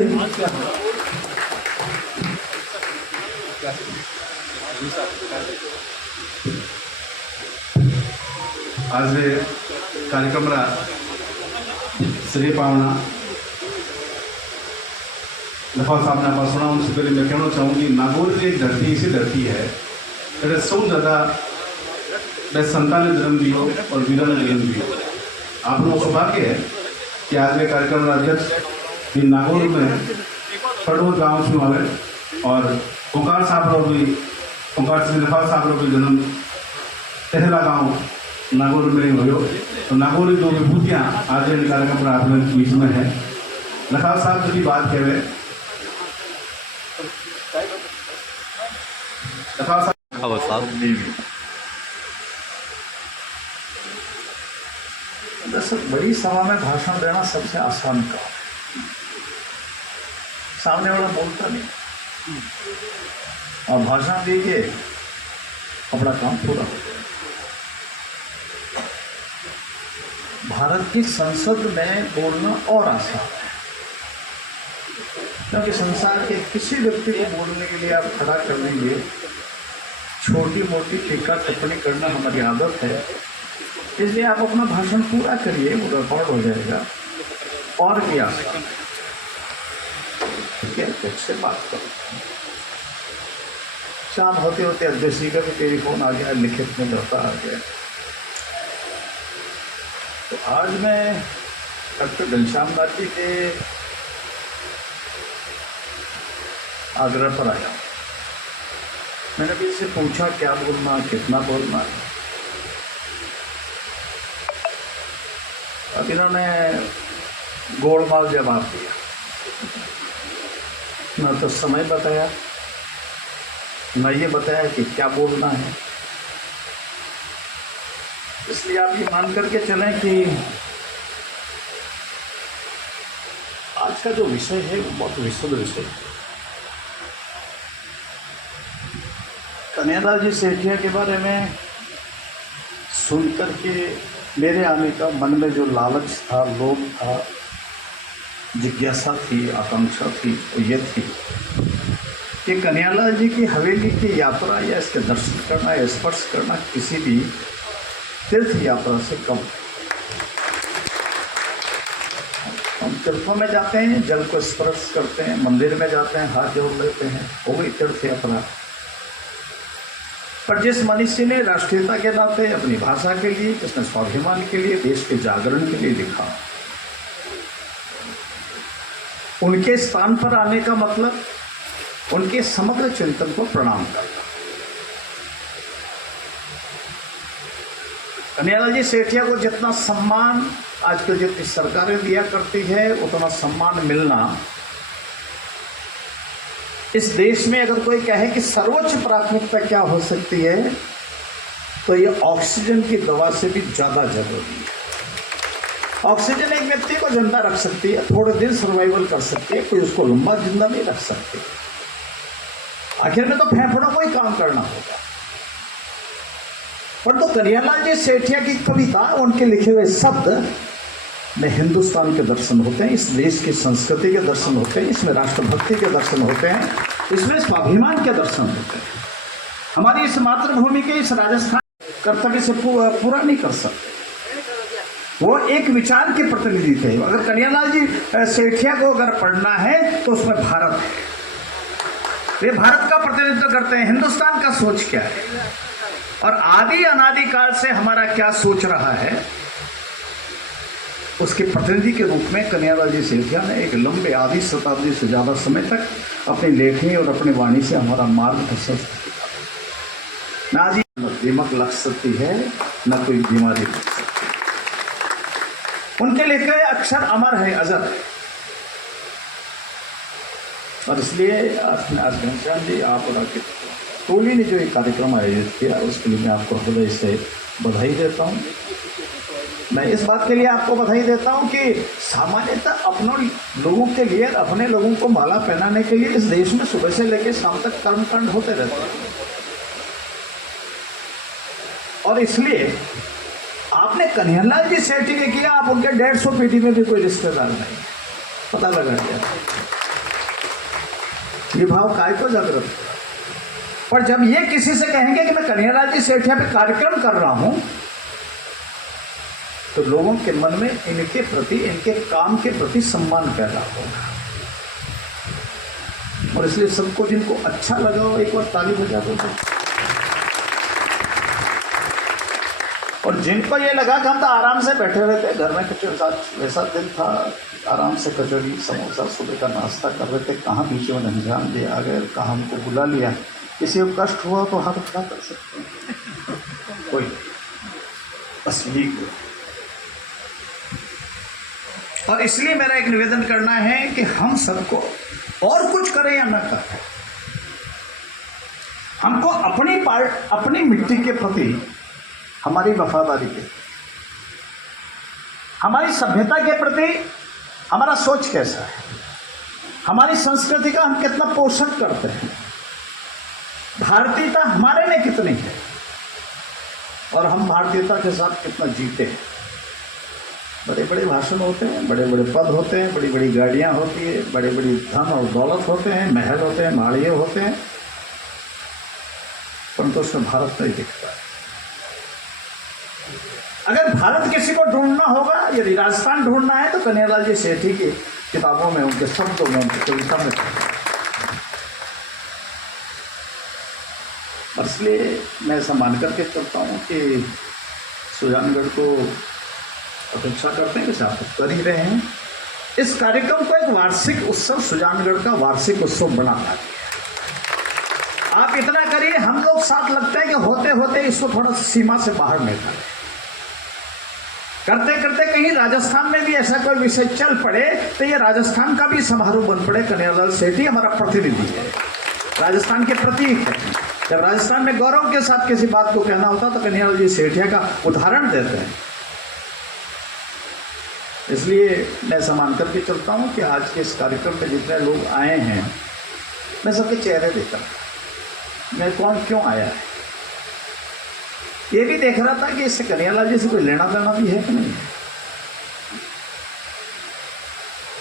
आज वे कार्यक्रम श्री पावना लखा साहब ने आप सुना उनसे पहले मैं कहना चाहूँगी नागौर की एक धरती ऐसी धरती है मेरे सौ ज़्यादा मैं संतान जन्म दियो और वीरा ने जन्म दियो आप लोग सौभाग्य है कि आज वे कार्यक्रम अध्यक्ष नागौर में फड़ोर गाँव से वाले और ओंकार साहब रो भी ओंकार सिंह लखा साहब रो भी जन्म पहला गाँव नागौर में हो तो नागौर दो विभूतियाँ आज कार्यक्रम अपने बीच में है नखाल साहब जो भी बात कह रहे नखाल साहब खबर साहब दरअसल बड़ी सभा में भाषण देना सबसे आसान काम है। सामने वाला बोलता नहीं और भाषण दीजिए, अपना काम पूरा हो जाए। भारत की संसद में बोलना और आसान है, क्योंकि संसार के किसी व्यक्ति को बोलने के लिए आप खड़ा कर लेंगे, छोटी मोटी टीका टिप्पणी करना हमारी आदत है, इसलिए आप अपना भाषण पूरा करिए, वो रिकॉर्ड हो जाएगा। और भी आसान है, से बात करो। शाम होते होते अध्यक्ष जी का भी टेलीफोन आ गया, लिखित में लौटा आ गया। तो आज मैं डॉक्टर घनश्याम नाथ जी के आग्रह पर आया। मैंने भी इससे पूछा क्या बोलना, कितना बोलना। अब इन्होंने गोलमाल जवाब दिया, न तो समय बताया, न ये बताया कि क्या बोलना है। इसलिए आप ये मान करके चलें कि आज का जो विषय है वो बहुत विशुद्ध विषय है। कन्हैयालाल जी सेठिया के बारे में सुन करके मेरे आने का मन में जो लालच था, लोभ था, जिज्ञासा थी, आकांक्षा थी, वो ये थी कि कन्हैयालाल जी की हवेली की यात्रा या इसके दर्शन करना या स्पर्श करना किसी भी तीर्थ यात्रा से कम। हम तीर्थों में जाते हैं, जल को स्पर्श करते हैं, मंदिर में जाते हैं, हाथ जोड़ लेते हैं, वो भी तीर्थ यात्रा। पर जिस मनुष्य ने राष्ट्रीयता के नाते अपनी भाषा के लिए, जिसने स्वाभिमान के लिए, देश के जागरण के लिए लिखा, उनके स्थान पर आने का मतलब उनके समग्र चिंतन को प्रणाम करना। कन्हैयालाल जी सेठिया को जितना सम्मान आजकल जितनी सरकारें दिया करती है, उतना सम्मान मिलना इस देश में अगर कोई कहे कि सर्वोच्च प्राथमिकता क्या हो सकती है, तो ये ऑक्सीजन की दवा से भी ज़्यादा जरूरी है। ऑक्सीजन एक व्यक्ति को जिंदा रख सकती है, थोड़े दिन सर्वाइवल कर सकती है, कोई उसको लंबा जिंदा नहीं रख सकती। आखिर में तो फेफड़ों को ही काम करना होगा। पर तो कन्हैयालाल जी सेठिया की कविता, उनके लिखे हुए शब्द में हिंदुस्तान के दर्शन होते हैं, इस देश की संस्कृति के दर्शन होते हैं, इसमें राष्ट्रभक्ति के दर्शन होते हैं, इसमें स्वाभिमान के दर्शन होते हैं। हमारी इस मातृभूमि के इस राजस्थान कर्तव्य से पूरा नहीं कर सकते। वो एक विचार के प्रतिनिधि थे। अगर कन्हैयालाल जी सेठिया को अगर पढ़ना है तो उसमें भारत है, वे भारत का प्रतिनिधित्व करते हैं। हिंदुस्तान का सोच क्या है और आदि अनादि काल से हमारा क्या सोच रहा है, उसके प्रतिनिधि के रूप में कन्हैयालाल जी सेठिया ने एक लंबे आधी शताब्दी से ज़्यादा समय तक अपनी लेखनी और अपनी वाणी से हमारा मार्ग प्रशस्त किया। ना जी न दीमक लग सकती है, न कोई बीमारी लग सकती है। उनके लिखे अक्षर अमर है, अजर है। और इसलिए आज घनश्याम जी, आप और आपकी टोली ने जो एक कार्यक्रम आयोजित किया, उसके लिए मैं आपको हृदय से बधाई देता हूँ। मैं इस बात के लिए आपको बधाई देता हूं कि सामान्यतः अपनों लोगों के लिए, अपने लोगों को माला पहनाने के लिए इस देश में सुबह से लेकर शाम तक कर्मकांड होते रहते हैं। और इसलिए आपने कन्हैयालाल जी सेठी के किया, आप उनके 150 पीढ़ी में भी कोई रिश्तेदार नहीं, पता लगा दिया। ये भाव काय को जागृत हुआ। और जब ये किसी से कहेंगे कि मैं कन्हैयालाल जी सेठिया पे कार्यक्रम कर रहा हूं, तो लोगों के मन में इनके प्रति, इनके काम के प्रति सम्मान पैदा होगा। और इसलिए सबको जिनको अच्छा लगा हो एक बार ताली बजा दो। और जिनको ये लगा कि हम तो आराम से बैठे हुए थे घर में, कचौड़ी, वैसा दिन था, आराम से कचौड़ी समोसा सुबह का नाश्ता कर रहे थे, कहाँ बीच में घनश्याम जी आ गए, कहाँ हमको बुला लिया। किसी को कष्ट हुआ तो हाथ खड़ा कर सकते हैं, कोई बस यही। और इसलिए मेरा एक निवेदन करना है कि हम सबको और कुछ करें या न करें, हमको अपनी मिट्टी के प्रति हमारी वफादारी के, हमारी सभ्यता के प्रति हमारा सोच कैसा है, हमारी संस्कृति का हम कितना पोषण करते हैं, भारतीयता हमारे में कितनी है और हम भारतीयता के साथ कितना जीते हैं। बड़े बड़े भाषण होते हैं, बड़े बड़े पद होते हैं, बड़ी बड़ी गाड़ियां होती है, बड़े बड़ी धन और दौलत होते हैं, महल होते हैं, माड़िए होते हैं, परंतु उसमें भारत नहीं दिखता है। अगर भारत किसी को ढूंढना होगा, यदि राजस्थान ढूंढना है, तो कन्हैयालाल जी सेठी की किताबों में, उनके शब्दों में, उनकी कविता में। इसलिए मैं ऐसा मान करके चलता हूँ कि सुजानगढ़ को अपेक्षा करते हैं, जैसे आप कर ही रहे हैं। इस कार्यक्रम को एक वार्षिक उत्सव, सुजानगढ़ का वार्षिक उत्सव बनाना है। आप इतना करिए, हम लोग साथ लगता है कि होते होते इसको थोड़ा सीमा से बाहर निकालें। करते करते कहीं राजस्थान में भी ऐसा कोई विषय चल पड़े तो ये राजस्थान का भी समारोह बन पड़े। कन्हैयालाल सेठी हमारा प्रतिनिधि है, राजस्थान के प्रतीक है। जब राजस्थान में गौरव के साथ किसी बात को कहना होता तो कन्हैयालाल जी सेठिया का उदाहरण देते हैं। इसलिए मैं ऐसा मान करके चलता हूँ कि आज के इस कार्यक्रम में जितने लोग आए हैं, मैं सबके चेहरे देखता हूँ, मैं कौन क्यों आया है। ये भी देख रहा था कि इससे कन्हैयालाल जी से कोई लेना देना भी है कि नहीं।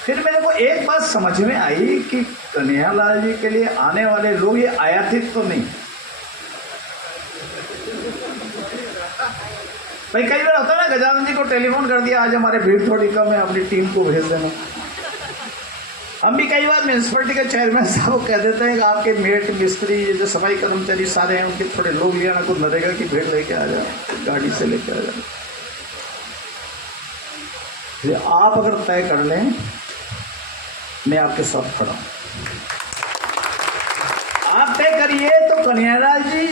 फिर मेरे को एक बात समझ में आई कि कन्हैयालाल जी के लिए आने वाले लोग ये आयातित तो नहीं। भाई कई बार होता है ना, गजानन जी को टेलीफोन कर दिया, आज हमारे भीड़ थोड़ी कम है, अपनी टीम को भेज देना। हम भी कई बार म्यूनसिपलिटी के चेयरमैन साहब को कह देते हैं कि आपके मेट मिस्त्री, ये जो सफाई कर्मचारी सारे हैं, उनके थोड़े लोग लिया ना, कुछ नरेगा की भीड़ लेके आ जाए, गाड़ी से लेके आ जाए। आप अगर तय कर लें, मैं आपके साथ खड़ा हूं। आप तय करिए तो कन्हैयालाल जी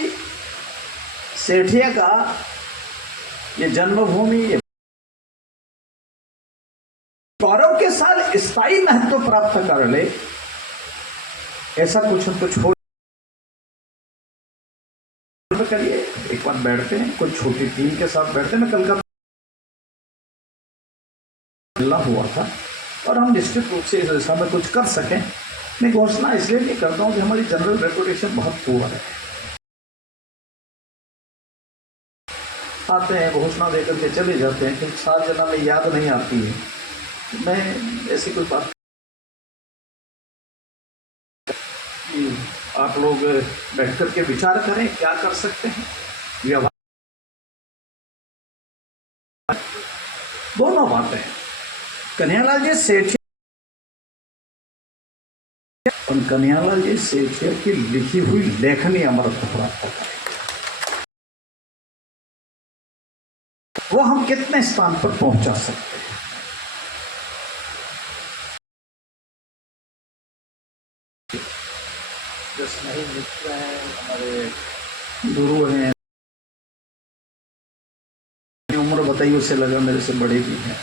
सेठिया का ये जन्मभूमि, ये गौरव के साथ स्थायी महत्व प्राप्त कर ले, ऐसा कुछ हमको छोड़ करिए। एक बार बैठते हैं, कोई छोटी टीम के साथ बैठते हैं। मैं कल का मिलना हुआ था और हम निश्चित रूप से इस दिशा में कुछ कर सकें। मैं घोषणा इसलिए नहीं करता हूं कि हमारी जनरल रेपुटेशन बहुत पुअर है। आते हैं, घोषणा देकर के चले जाते हैं, फिर 7 जना में याद नहीं आती है। मैं ऐसी कोई बात, आप लोग बैठ कर के विचार करें क्या कर सकते हैं। व्यवहार दोनों बातें, कन्हैयालाल जी सेठिया और कन्हैयालाल जी सेठिया की लिखी हुई लेखनी अमरत्व प्राप्त करें। वो हम कितने स्थान पर पहुंचा सकते हैं। जो स्नेही मित्र हैं, हमारे गुरु हैं, उम्र बताइए, उससे लगा मेरे से बड़े भी हैं,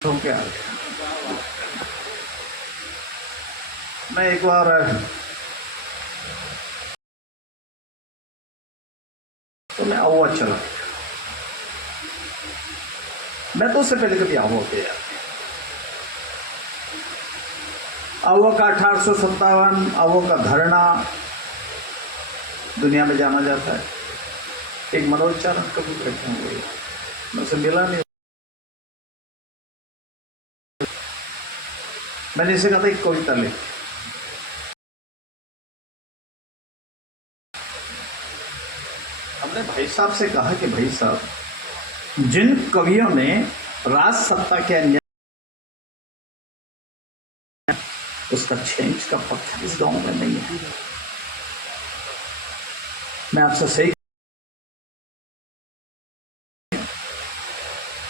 तो क्या मैं एक बार तो मैं आहुआ चला, मैं तो उससे पहले कभी आहुआ गया। आहुआ का 1857 आहुआ का धरना दुनिया में जाना जाता है। एक मनोज चारण कभी बैठे हुए, मैं उसे मिला नहीं। मैंने इसे कहा था एक कविता लिख। हमने भाई साहब से कहा कि भाई साहब, जिन कवियों ने राज सत्ता के अन्याय, उसका 6 इंच का पत्थर इस गांव में नहीं है। मैं आपसे सही,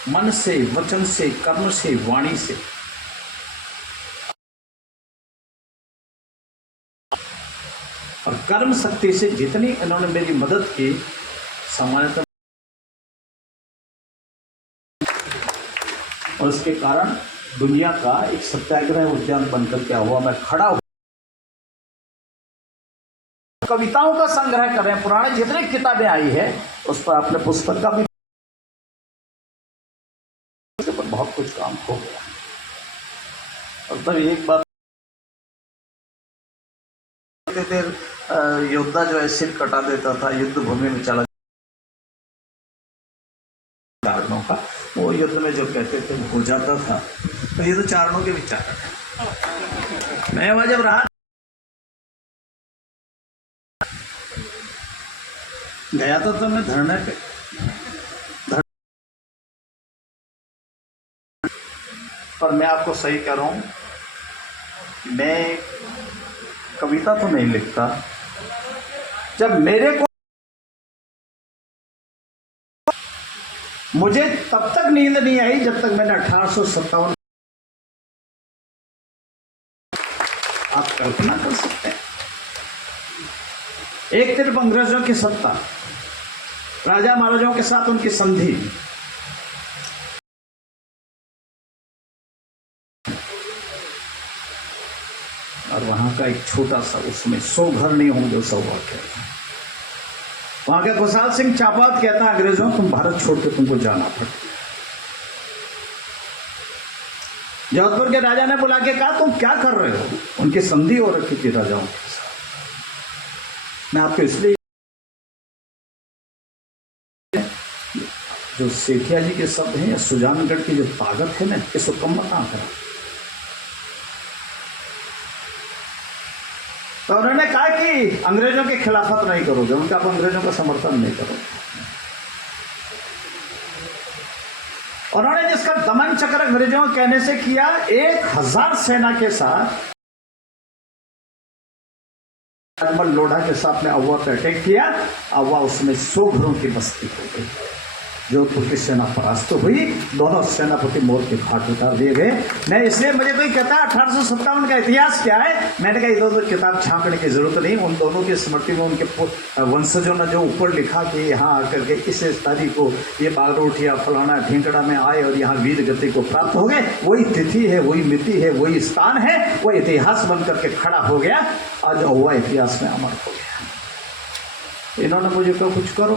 मन से, वचन से, कर्म से, वाणी से और कर्म शक्ति से जितनी इन्होंने मेरी मदद की, सामान्यतः और इसके कारण दुनिया का एक सत्याग्रह उद्यान बनकर के हुआ में खड़ा हो। कविताओं का संग्रह करें, पुराने जितने किताबें आई है उस पर अपने पुस्तक का भी पर बहुत कुछ काम हो गया। और तब एक बात देर योद्धा जो है सिर कटा देता था, युद्ध भूमि में चला चारणों का, वो युद्ध में जो कहते थे हो जाता था। तो ये तो चारणों के विचार है। मैं वहां जब रहा गया तो मैं धरने पे पर मैं आपको सही कह रहा हूं, मैं कविता तो नहीं लिखता। जब मेरे को मुझे तब तक नींद नहीं आई जब तक मैंने 1857, आप कल्पना कर सकते हैं, एक तरफ अंग्रेजों की सत्ता, राजा महाराजाओं के साथ उनकी संधि, और वहां का एक छोटा सा, उसमें 100 घर नहीं होंगे, सौभाग्य। वहां के खुशहाल सिंह चापात कहता है अंग्रेजों तुम भारत छोड़ के तुमको जाना पड़ेगा। जोधपुर के राजा ने बुला के कहा तुम क्या कर रहे हो? उनकी संधि हो रखी थी राजाओं के साथ। मैं आपको इसलिए जो सेठिया जी के शब्द हैं या सुजानगढ़ की जो ताकत है ना, इसको कम मत करा। तो उन्होंने कहा कि अंग्रेजों के खिलाफत नहीं करोगे, उनका आप अंग्रेजों का समर्थन नहीं करोगे। उन्होंने जिसका दमन चक्र अंग्रेजों के कहने से किया, 1000 सेना के साथ अजमल लोढ़ा के साथ में अव्वा पे अटैक किया। अव्वा उसमें 100 घरों की बस्ती हो गई। जोधपुर की सेना परास्त हुई, दोनों सेनापति मोर के घाट उतार दिए गए। मैं इसलिए, मुझे कोई कहता है 1857 का इतिहास क्या है, मैंने कहा इधर उधर किताब छांकने की जरूरत नहीं। उन दोनों की स्मृति में उनके वंशजों ने जो ऊपर लिखा कि यहाँ आकर के इस तारीख को ये बागरोट या फलाना ढींकड़ा में आए और यहाँ वीर गति को प्राप्त हो गए, वही तिथि है, वही मिति है, वही स्थान है, वो इतिहास बनकर के खड़ा हो गया। आज अव्वा इतिहास में अमर हो गया। इन्होंने मुझे कहा कुछ करो,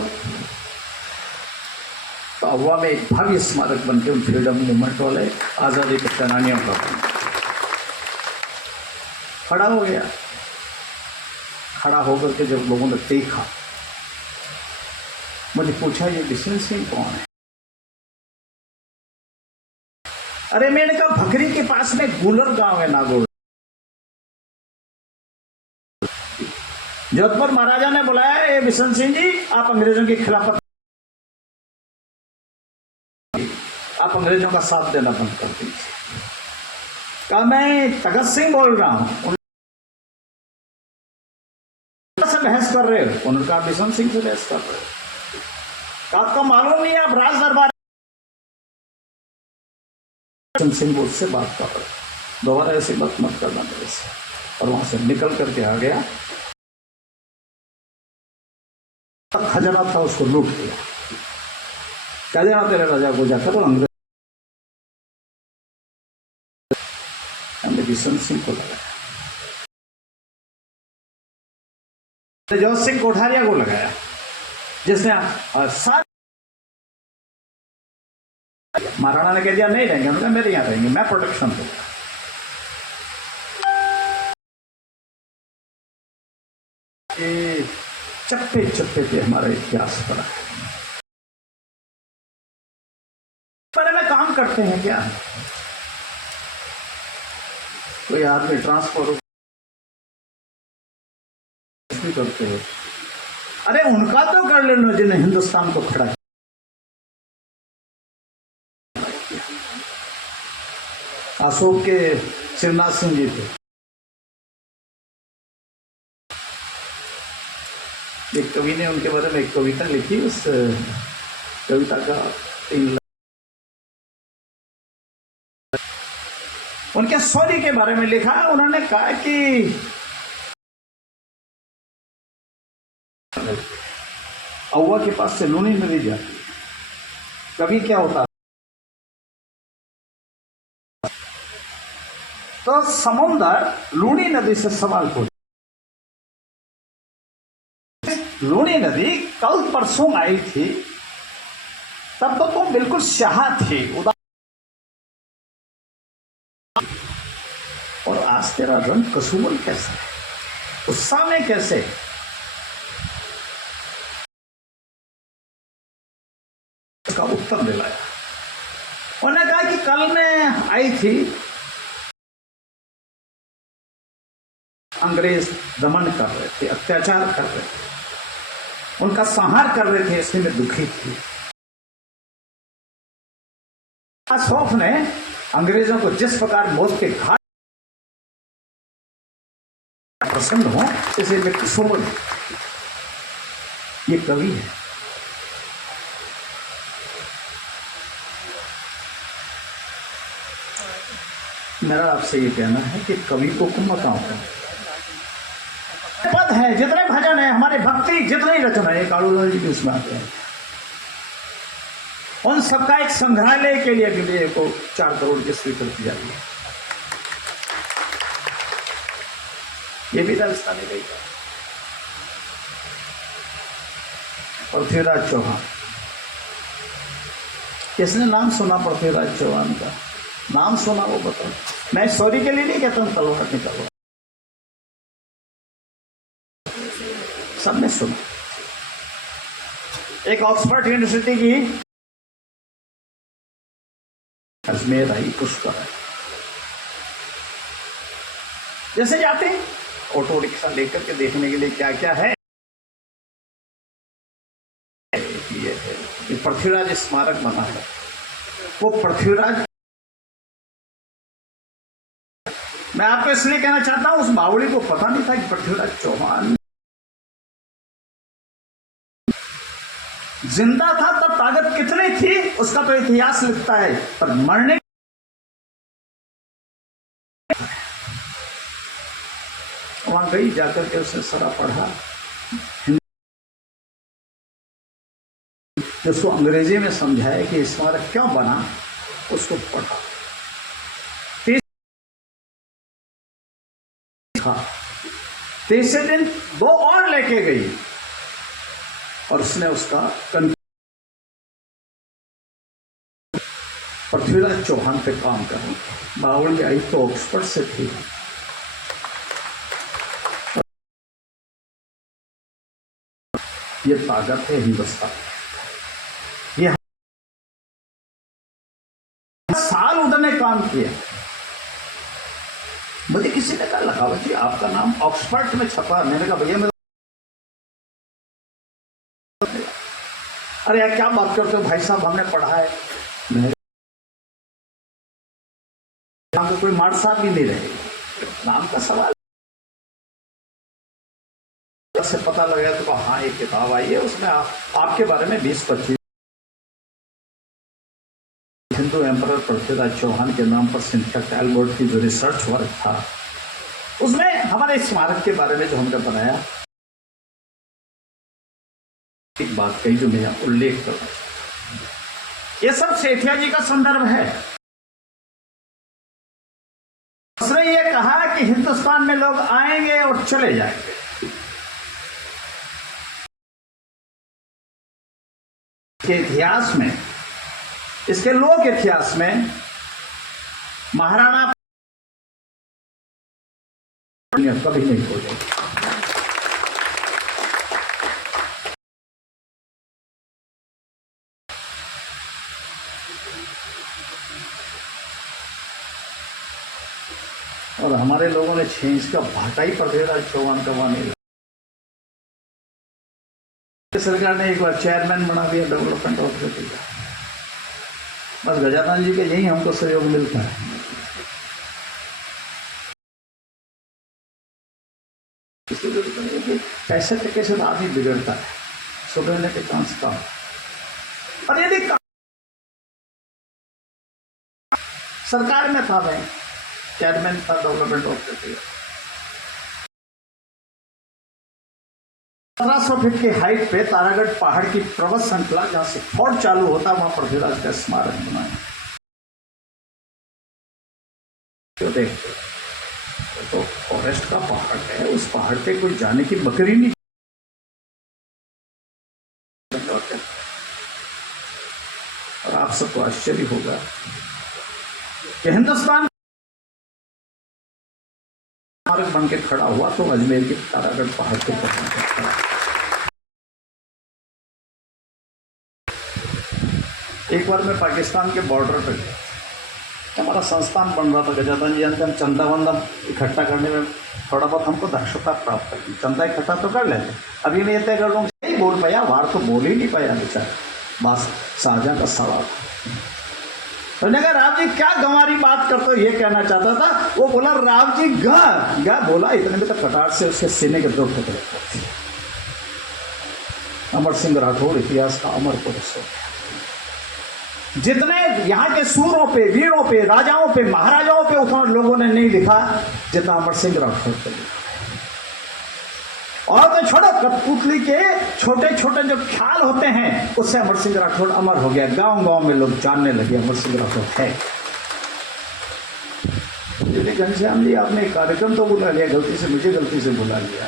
तो अव्वा में एक भव्य स्मारक बन के फ्रीडम मूवमेंट वाले आज़ादी के सेनानियों का खड़ा हो गया। खड़ा होकर के जब लोगों ने देखा, मुझे पूछा ये बिशन सिंह कौन है? अरे मैंने कहा भकरी के पास में गुलर गांव है, नागौर। जोधपुर महाराजा ने बुलाया, ये बिशन सिंह जी आप अंग्रेजों के खिलाफत, आप अंग्रेजों का साथ देना बंद कर दीजिए। कहा मैं तगत सिंह बोल रहा हूं। से बहस कर रहे हो? उन्होंने कहा बिशन सिंह से बहस कर रहे हो। आपको मालूम नहीं है आप राज दरबार बिशन सिंह उससे बात कर रहे हो, दोबारा ऐसी बात मत करना मेरे से। और वहां से निकल करके आ गया। खजाना था उसको लूट लिया। खजाना तेरे राजा को जाकर वो अंग्रेज बिशन सिंह को लगाया, जोध सिंह कोठारिया को लगाया, जिसने सारे महाराणा ने कह दिया नहीं रहेंगे, उन्होंने मेरे यहां रहेंगे, मैं प्रोटेक्शन दूंगा। ये चप्पे चप्पे पे हमारा इतिहास पड़ा है। पर में काम करते हैं क्या? कोई आदमी ट्रांसपोर्ट करते हो, अरे उनका तो कर लेना जिन्हें हिंदुस्तान को खड़ा किया। अशोक के शिवनाथ सिंह जी थे, एक कवि ने उनके बारे में एक कविता लिखी। उस कविता का 3 उनके शौर्य के बारे में लिखा। उन्होंने कहा कि अव्वा के पास से लूनी मिली जाती। कभी क्या होता तो समुंदर लूणी नदी से सवाल पूछा। लूणी नदी कल परसों आई थी, तब तो तुम बिल्कुल स्याह थी, और आज तेरा रंग कसूमल कैसा है, उत्साह में कैसे? उसका उत्तर दिलाया। उन्होंने कहा कि कल मैं आई थी, अंग्रेज दमन कर रहे थे, अत्याचार कर रहे थे, उनका संहार कर रहे थे, इसलिए मैं दुखी थी। अशोक ने अंग्रेजों को जिस प्रकार मौत के घाट प्रसन्न हो, इसे मैं कुसुमल, ये कवि है। मेरा आपसे ये कहना है कि कवि को कुम बताओ, पद है, जितने भजन है, हमारे भक्ति जितने रचना है, कालूलाल जी भी उसमें आते हैं, उन सबका एक संग्रहालय के लिए को 4 करोड़ की स्वीकृति जाती है। ये भी राजस्थानी गई था। पृथ्वीराज चौहान, किसने नाम सुना पृथ्वीराज चौहान का? नाम सुना वो बताओ। मैं सॉरी के लिए नहीं कहता हूं तलवार निकालो, सबने सुना। एक ऑक्सफोर्ड यूनिवर्सिटी की अजमेर आई, पुष्कर आई, जैसे जाते ऑटो रिक्शा लेकर के देखने के लिए क्या क्या है, ये पृथ्वीराज स्मारक बना है। वो पृथ्वीराज, मैं आपको इसलिए कहना चाहता हूं, उस बावड़ी को पता नहीं था कि पृथ्वीराज चौहान जिंदा था तब ताकत कितनी थी उसका तो इतिहास लिखता है, पर मरने वहां गई, जाकर के उसने सारा पढ़ा, जिसको अंग्रेजी में समझाया कि स्मारक क्यों बना, उसको पढ़ा। तीसरे दिन 2 और लेके गई और उसने उसका पृथ्वीराज चौहान पे काम करा। बावड़ी आई तो ऑक्सफोर्ड से थी, ये ताकत है हिंदुस्तान। ये साल उन्होंने काम किया। मुझे किसी ने कहा लखावत जी आपका नाम ऑक्सफोर्ड में छपा, मैंने कहा भैया मैं, अरे यार क्या बात करते हो भाई साहब, हमने पढ़ा है। नाम तो कोई मार साहब भी नहीं रहे, नाम का सवाल से पता लगा तो हाँ एक किताब आई है, उसमें आपके बारे में 20-25 हिंदू एम्परर पृथ्वीराज चौहान के नाम पर सिंथिया टैलबोर्ट की जो रिसर्च वर्क था, उसमें हमारे स्मारक के बारे में जो हमने बनाया, एक बात कही जो मैं उल्लेख करना चाहता हूं। ये सब सेठिया जी का संदर्भ है। उसने ये कहा कि हिंदुस्तान में लोग आएंगे और चले जाएंगे, के इतिहास में, इसके लोक इतिहास में महाराणा कभी नहीं खोजे। और हमारे लोगों ने 6 इंच का भाटा ही पृथ्वीराज चौहान का वहां नहीं। सरकार ने एक बार चेयरमैन बना दिया डेवलपमेंट ऑथोरिटी का, बस गजानन जी के यही हमको सहयोग मिलता है। पैसे टके से आदमी बिगड़ता है, सुधरने के चांस कम। और यदि सरकार में था, मैं चेयरमैन था डेवलपमेंट ऑथोरिटी, 1700 फीट की हाइट पे तारागढ़ पहाड़ की पर्वत श्रृंखला जहां से फोर्ट चालू होता है, वहां पृथ्वीराज का स्मारक बनाया। देखते तो फॉरेस्ट का पहाड़ है, उस पहाड़ पे कोई जाने की बकरी नहीं। और आप सबको आश्चर्य होगा कि हिंदुस्तान स्मारक बन के खड़ा हुआ तो अजमेर के तारागढ़ पहाड़ के ऊपर बन के खड़ा। एक बार मैं पाकिस्तान के बॉर्डर पर गया, हमारा संस्थान बन रहा था गजानन जी, हम चंदा वंदा इकट्ठा करने में थोड़ा बहुत हमको दक्षता प्राप्त करती, चंदा इकट्ठा तो कर लेते, अभी मैं ये तय कर लूँ नहीं बोल पाया, वार तो बोल ही नहीं पाया बेचारा, बस साझा का सवाल। तो कहा राव जी क्या गंवारी बात करते हो, ये कहना चाहता था। वो बोला राव जी गा बोला, इतने में तो कटार से उसके सीने के 2 टुकड़े। अमर सिंह राठौड़ इतिहास का अमर पुरुष हो गया। जितने यहाँ के सूरों पे, वीरों पे, राजाओं पे, महाराजाओं पे उतना लोगों ने नहीं लिखा जितना अमर सिंह राठौड़ पे लिखा। और तो छोड़ो, कठपुतली के छोटे छोटे जो ख्याल होते हैं उससे अमर सिंह राठौड़ अमर हो गया। गांव गांव में लोग जानने लगे अमर सिंह राठौड़ है। घनश्याम जी आपने एक कार्यक्रम तो बुला लिया, गलती से मुझे गलती से बुला लिया।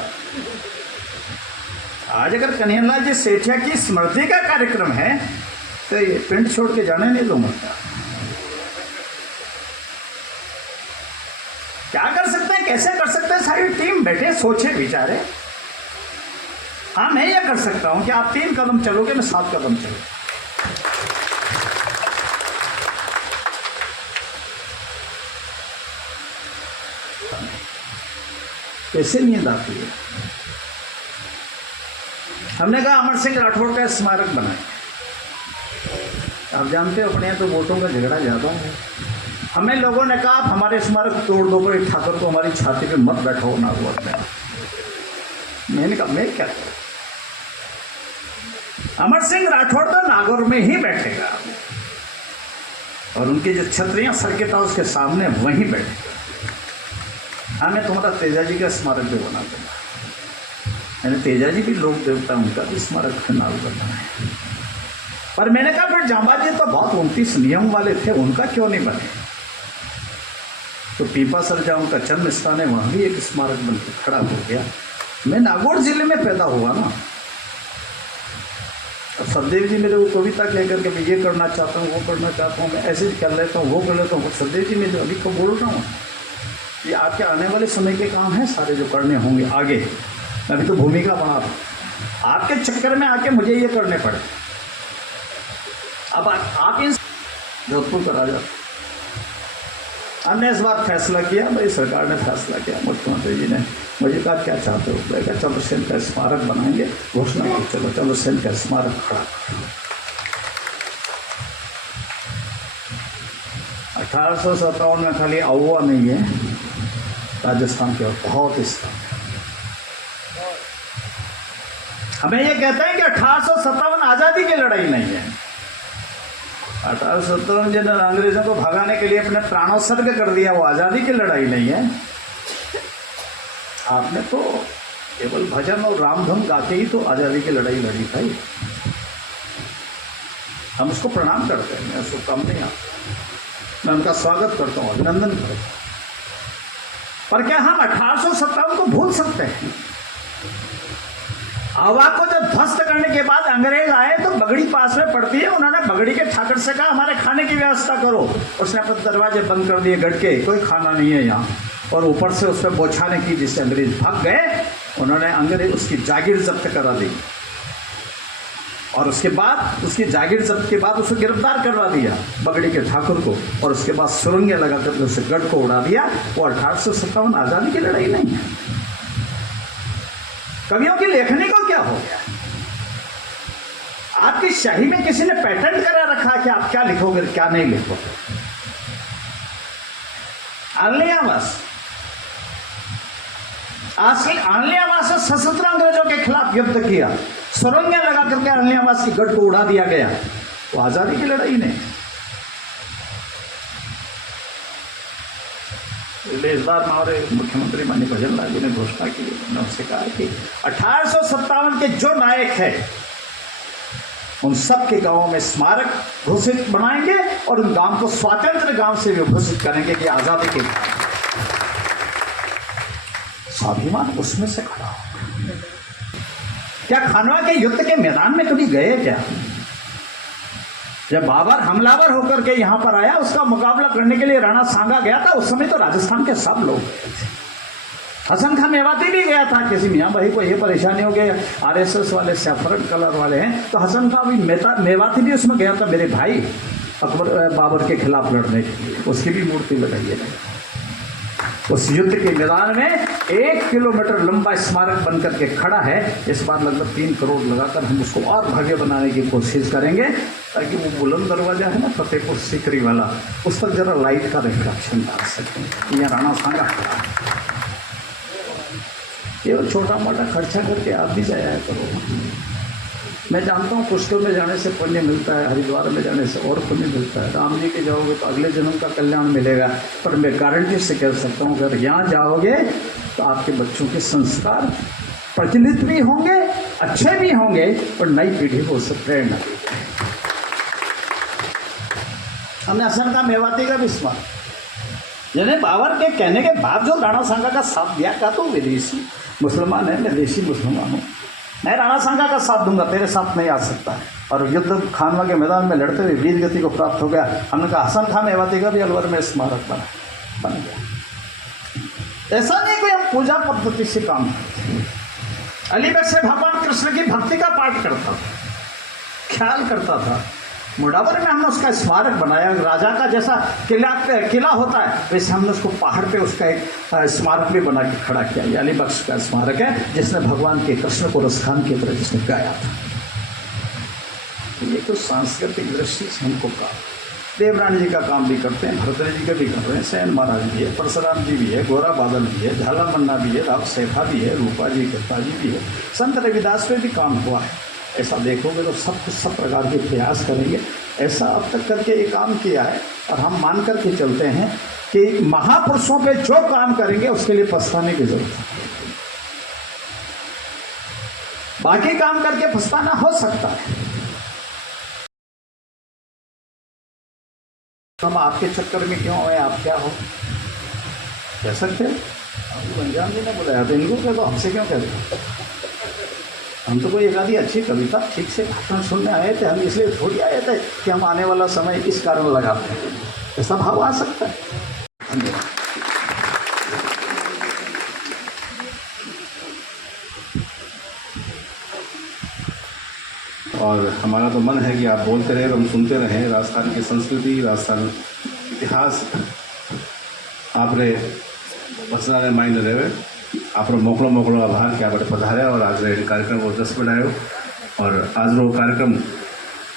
आज अगर कन्हैयालाल जी सेठिया की स्मृति का कार्यक्रम है तो ये पिंड छोड़ के जाने नहीं दूंगा। क्या कर सकते हैं, कैसे कर सकते हैं, सारी टीम बैठे सोचे विचारे। हाँ मैं ये कर सकता हूं कि आप 3 कदम चलोगे, मैं 7 कदम चलूंगा। कैसे नींद आती है। हमने कहा अमर सिंह राठौड़ का स्मारक बनाए। आप जानते हो अपने यहाँ तो वोटों का झगड़ा ज्यादा है। हमें लोगों ने कहा आप हमारे स्मारक तोड़ दो, पर ठाकुर को हमारी छाती पे मत बैठो ना हुआ। मैंने कहा मैं क्या करूं। अमर सिंह राठौड़ तो नागौर में ही बैठेगा और उनकी जो छतरियां सर्किट हाउस के सामने वहीं बैठेगा। हाँ मैं तुम्हारा तेजाजी का स्मारक भी बना दूंगा। मैंने तेजाजी भी लोक देवता, उनका भी स्मारक फिलहाल बनाना है। पर मैंने कहा फिर जांबाज जी तो बहुत 29 नियम वाले थे, उनका क्यों नहीं बने। तो पीपा सर जहाँ उनका जन्म स्थान है वहाँ भी एक स्मारक बनकर खड़ा हो गया। मैं नागौर जिले में पैदा हुआ ना। अब सददेव जी मेरे को कविता कह करके मैं ये करना चाहता हूँ, वो करना चाहता हूँ, मैं ऐसे कर लेता हूँ, वो कर लेता हूँ। सददेव जी मैं जो अभी को बोल रहा हूँ ये आपके आने वाले समय के काम है सारे जो करने होंगे आगे। अभी तो भूमिका बना रहा हूँ, आपके चक्कर में आके मुझे ये करने पड़े। अब आप इन जोधपुर का राजा, हमने इस बार फैसला किया, भाई सरकार ने फैसला किया, मुख्यमंत्री जी ने मुझे कहा क्या चाहते हो। मैं चंद्रसेन का स्मारक बनाएंगे, घोषणा की चलो चंद्रसेन का स्मारक खड़ा। 1857 में खाली आउवा नहीं है, राजस्थान के बहुत स्थान। हमें ये कहते हैं कि 1857 आज़ादी की लड़ाई नहीं है। 1857 जिन्होंने अंग्रेजों को भगाने के लिए अपने प्राणोत्सर्ग कर दिया, वो आज़ादी की लड़ाई नहीं है। आपने तो केवल भजन और रामधुन गाके ही तो आज़ादी की लड़ाई लड़ी भाई। हम उसको प्रणाम करते हैं, मैं उसको कम नहीं आता, मैं उनका स्वागत करता हूँ, अभिनंदन करता हूँ। पर क्या हम 1857 को भूल सकते हैं? हवा को जब ध्वस्त करने के बाद अंग्रेज आए तो बगड़ी पास में पड़ती है, उन्होंने बगड़ी के ठाकर से कहा हमारे खाने की व्यवस्था करो। उसने अपने दरवाजे बंद कर दिए गढ़ के, कोई खाना नहीं है यहाँ, और ऊपर से उस पर बौछारें की, जिससे अंग्रेज भाग गए। उन्होंने अंग्रेज उसकी जागीर जब्त करा दी और उसके बाद उसकी जागीर जब्त के बाद उसे गिरफ्तार करवा दिया बगड़ी के ठाकुर को, और उसके बाद सुरंगें लगाकर उसे गढ़ को उड़ा दिया। वो 1857 आज़ादी की लड़ाई नहीं है। कवियों की लेखनी को क्या हो गया? आपकी शाही में किसी ने पैटर्न करा रखा कि आप क्या लिखोगे क्या नहीं लिखोगे। आलियावास आलियावास सशस्त्र अंग्रेजों के खिलाफ युद्ध किया, सुरंगें लगा करके आलियावास की गढ़ को उड़ा दिया गया। तो आजादी की लड़ाई नहीं। इस बार हमारे मुख्यमंत्री माननीय भजन लाल जी ने घोषणा की, मैंने उनसे कहा कि 1857 के जो नायक है उन सब के गांवों में स्मारक घोषित बनाएंगे और उन गांव को स्वतंत्र गांव से भी घोषित करेंगे कि आजादी के स्वाभिमान उसमें से खड़ा होगा। क्या खानवा के युद्ध के मैदान में कभी गए क्या? जब बाबर हमलावर होकर के यहां पर आया, उसका मुकाबला करने के लिए राणा सांगा गया था। उस समय तो राजस्थान के सब लोग गए थे। हसन खां मेवाती भी गया था। किसी मियाँ भाई को ये परेशानी हो गई, आरएसएस वाले सैफरन कलर वाले हैं, तो हसन खां भी मेवाती भी उसमें गया था, मेरे भाई अकबर बाबर के खिलाफ लड़ने के लिए। उसकी भी मूर्ति लगाई है। उस युद्ध के मैदान में 1 किलोमीटर लंबा स्मारक बनकर के खड़ा है। इस बार लगभग 3 करोड़ लगाकर हम उसको और भव्य बनाने की कोशिश करेंगे, ताकि वो बुलंद दरवाजा है ना फतेहपुर सीकरी वाला, उस तक जरा लाइट का रिफ्लेक्शन डाल सकें। यहाँ राणा सांगा खड़ा है। केवल छोटा मोटा खर्चा करके आप भी जाया करो। मैं जानता हूँ पुष्कर में जाने से पुण्य मिलता है, हरिद्वार में जाने से और पुण्य मिलता है। राम जी के जाओगे तो अगले जन्म का कल्याण मिलेगा। पर मैं गारंटी से कह सकता हूँ, अगर यहाँ जाओगे तो आपके बच्चों के संस्कार प्रचलित भी होंगे, अच्छे भी होंगे, और नई पीढ़ी को उससे प्रेरणा देंगे। हमने हसन खां मेवाती का भी स्मरण, जिन्हें बाबर के कहने के बावजूद राणा सांगा का साथ दिया। का तो विदेशी मुसलमान है, मैं देशी मुसलमान हूँ, मैं राणा सांगा का साथ दूंगा, तेरे साथ नहीं आ सकता है। और युद्ध खानवा के मैदान में लड़ते हुए वीर गति को प्राप्त हो गया। हमने कहा हसन खां मेवाती का भी अलवर में स्मारक बन गया। ऐसा नहीं कोई हम पूजा पद्धति से काम करते। अलीगढ़ से भगवान कृष्ण की भक्ति का पाठ करता था, ख्याल करता था। मुडावर में हमने उसका स्मारक बनाया। राजा का जैसा किला होता है, वैसे हमने उसको पहाड़ पे उसका एक स्मारक भी बना के खड़ा किया। ये अलीबख्श का स्मारक है, जिसने भगवान के कृष्ण को रसखान की तरह जिसने गाया था। ये तो सांस्कृतिक दृष्टि से हमको काम, देवरानी जी का काम भी करते हैं, भरतरी जी का भी कर रहे हैं, सैन महाराज भी है, परशुराम जी भी है, गोरा बादल भी है, झाला मन्ना भी है, राव सेठा भी है, रूपा जी गत्ता जी भी है, संत रविदास पे भी काम हुआ है। ऐसा देखोगे तो सब प्रकार के प्रयास करेंगे। ऐसा अब तक करके ये काम किया है, और हम मान करके चलते हैं कि महापुरुषों पे जो काम करेंगे उसके लिए पछताने की जरूरत है। बाकी काम करके पछताना हो सकता है। हम आपके चक्कर में क्यों आए, आप क्या हो कह सकते हैं? पंजाब जी ने बुलाया तो इनको कह दो, हमसे क्यों कहते हैं? हम तो कोई एक आधी अच्छी कविता ठीक से भाषण सुनने आए थे। हम इसलिए थोड़ी आए थे कि हम आने वाला समय इस कारण लगाते हैं। ऐसा भाव आ सकता है। धन्यवाद। और हमारा तो मन है कि आप बोलते रहे, हम सुनते रहें। राजस्थान की संस्कृति, राजस्थान इतिहास आपने बचना मायने रहे। आप मोकलो आभार कि आप पधार्या और आज कार्यक्रम को दस बनायो। और आज रो कार्यक्रम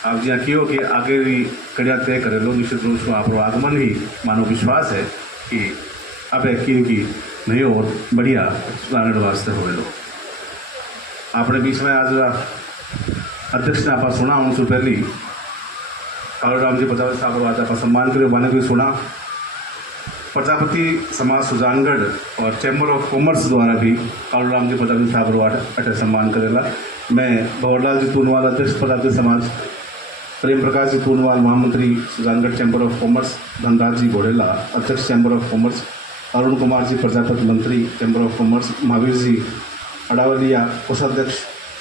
आप ज्याँ कियो कि आगे भी कड़िया तय करेलो। निश्चित रूप से आप आगमन ही मानो विश्वास है कि अब की नहीं और बढ़िया सुधारण वास्ते हो लो। आपने बीच में आज अध्यक्ष ने आप सुना उनसे पहली कालूराम जी प्रजापति साहब आज आप सम्मान करे माने भी सुना। प्रजापति समाज सुजानगढ़ और चैम्बर ऑफ कॉमर्स द्वारा भी कालूराम जी प्रजापति साहब अटे सम्मान करेला। मैं भंवरलाल जी तूनवाल अध्यक्ष प्रजापति समाज, प्रेम प्रकाश जी तूनवाल महामंत्री Sujangarh chamber of commerce, Dhanraj ji Ghodela अध्यक्ष chamber of commerce, Arun Kumar ji Prajapati मंत्री chamber of commerce, Mahavir ji Adawalia कोषाध्यक्ष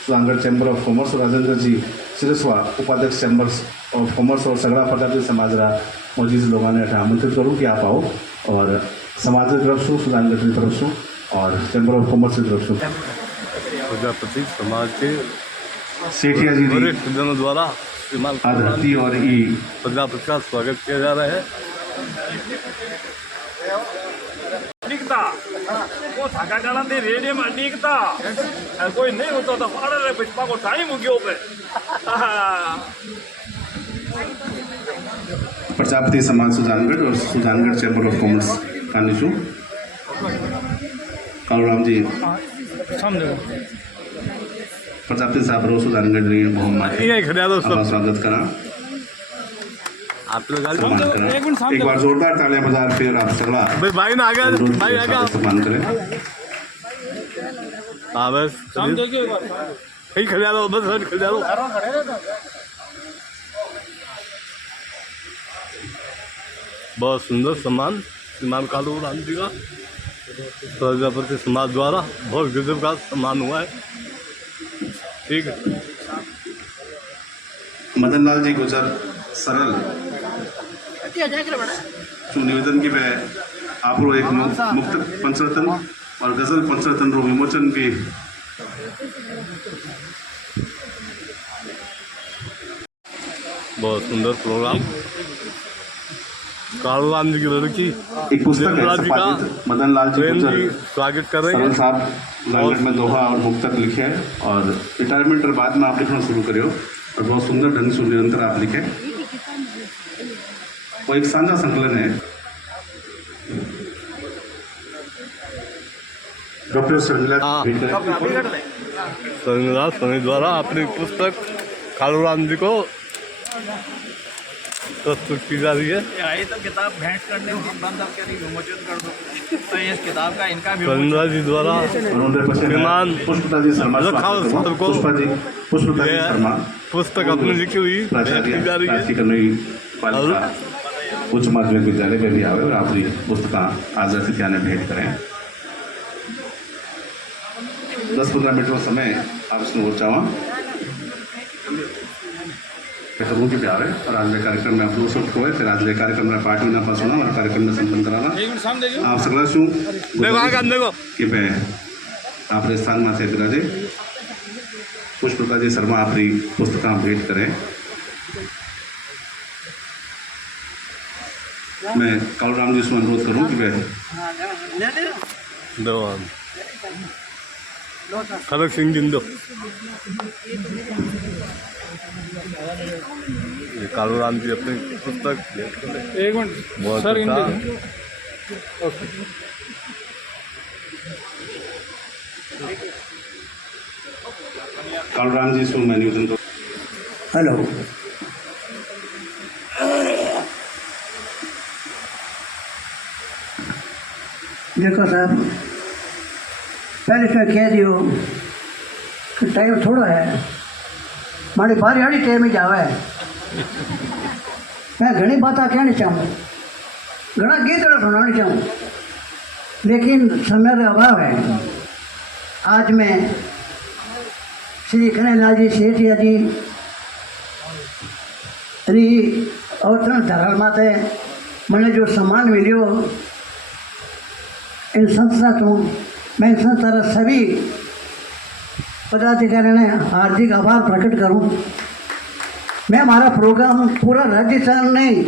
सुजानगढ़ चैम्बर ऑफ कॉमर्स, और राजेंद्र जी सिरस्वा उपाध्यक्ष चैम्बर्स ऑफ कॉमर्स और सगड़ा प्रजापति समाज मौजूद लोगों ने आमंत्रित करूँ कि आप आओ और समाज की तरफ से, सुजानगढ़ की तरफ से और चैम्बर ऑफ कॉमर्स की तरफ से प्रजापति समाज के सेठिया जी वरिष्ठ जनों द्वारा आदरती और ई प्रजापति का स्वागत किया जा रहा है। वो थका डाला दे रेडियो में अड़ीकता कोई नहीं होता तो फाड़ रहे पुष्पा को टाइम हो गया पे। प्रजापति समाज सुजानगढ़ और सुजानगढ़ चैम्बर ऑफ कॉमर्स कानिशु कालूराम जी प्रजापति साहब रो सुजानगढ़ ने बहुत स्वागत करा, आप लोग सम्मान करा। एक बार जोरदार तालियां बजा फिर आप सगला भाई ना आ गया, भाई आ गया, सम्मान करें। हाँ बस कहीं खड़ा लो, बस खड़ा लो। बहुत सुंदर सम्मान श्रीमान कालूराम जी का प्रजापति समाज द्वारा बहुत गजब का सम्मान हुआ है। ठीक है। मदन लाल जी गुजर सरल जो निवेदन की वह आप लोग एक मुक्त पंचरत्न और गजल पंचरत्न रो विमोचन भी बहुत सुंदर प्रोग्राम। कालूराम जी की लड़की एक पुस्तक है निर्मला जी का संपादित मदन लाल जी प्रेम जी गुजर स्वागत कर रहे सरल हैं। साहब लालगढ़ में दोहा और मुक्तक लिखे है और रिटायरमेंट के बाद में आप लिखना शुरू करियो और बहुत सुंदर ढंग से निरंतर आप लिखे। वो एक साझा संकलन है। डॉक्टर शर्मिला हाँ। भेंट करें। शर्मिला स्वामी द्वारा अपनी पुस्तक कालूराम जी को प्रस्तुत की जा रही है। ये तो किताब भेंट करने के बंद आप कहीं विमोचन कर दो तो इस किताब का इनका भी शर्मिला जी द्वारा श्रीमान पुष्पता जी शर्मा लखावत साहब को पुष्पता जी शर्मा पुस्तक अपनी लिखी हुई भेंट की जा रही है। प्राचार्य कन्नई पालिका उच्च माध्यमिक विद्यालय में भी आवे और आपकी पुस्तक आज अतिथि आने भेंट करें। 10-15 मिनट का समय आप इसमें हो चावा करूँ की प्यार है और आज के कार्यक्रम में आप दो सब को है फिर आज के कार्यक्रम में पार्टी में पास होना और कार्यक्रम में संपन्न कराना आप सगला शू देखो कि मैं आप स्थान में से विराजे पुष्पता जी शर्मा आपकी पुस्तक भेंट करें। मैं कालूराम जी से अनुरोध करूँ कि वह देवान खड़क सिंह जिंदो ये कालूराम जी अपनी पुस्तक एक मिनट बहुत सर अच्छा कालूराम जी से मैं निवेदन करूँ। हेलो देखो साहब पहले तो कह दियो कि टाइम थोड़ा है माड़ी बारी आड़ी टाइम ही जावे मैं घनी बातें कहनी चाहूँ घना गीत सुनानी चाहूँ लेकिन समय का अभाव है। आज मैं श्री कन्हैयालाल जी सेठिया जी री अवतरण धरल माते मैंने जो सम्मान मिलियो इन संस्था तो मैं इन संस्था सभी पदाधिकारियों ने हार्दिक आभार प्रकट करूं। मैं हमारा प्रोग्राम पूरा राजस्थान नहीं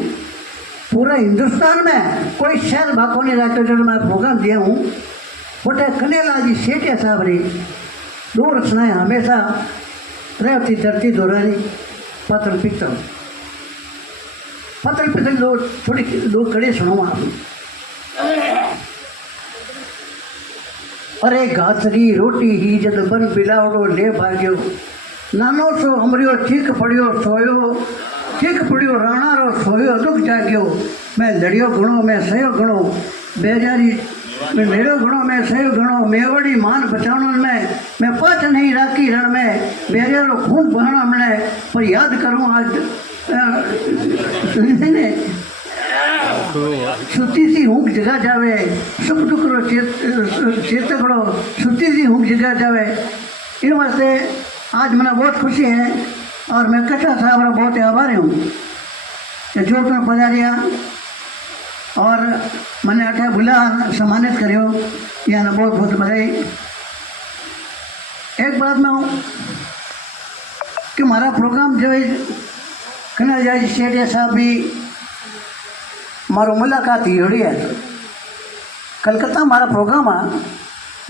पूरा हिंदुस्तान में कोई शहर भागो नहीं रखते जो मैं प्रोग्राम दिया हूँ बटे कन्हैयालाल जी सेठिया साहब री दो रचनाएं हमेशा रहती धरती दोहरानी पत्र पित्तल दो थोड़ी दो कड़ी सुनो आप। अरे घासरी रोटी ही जद बन बिलावड़ो ले भाग्यो नानो सो हमरियो ठीक पड़ियो सोयो ठीक पड़ियो राणारो सोयो दुख जाग्यो मैं लड़ियो घणो मैं सयो घणो बेजारी मैं मेरो घणो मैं सयो घणो मेवड़ी मान बचावण में मैं पाछ नहीं राखी रण में मेरे खून बहना मने पर याद करूँ आज ने सुती सी हूँ जगह जावे सुख दुख रो चेतकड़ो सुती सी हूँ जगह जावे इन वास्ते आज मैंने बहुत खुशी है और मैं कथा साहब का बहुत आभारी हूँ कि जो तुम पधारिया और मैंने अठे बुला सम्मानित करियो यहाँ बहुत बहुत बधाई। एक बात मैं हूँ कि हमारा प्रोग्राम जो है कन्हैया जी सेठिया साहब भी मारो मुलाकात ही होड़ी है कलकत्ता हमारा प्रोग्राम है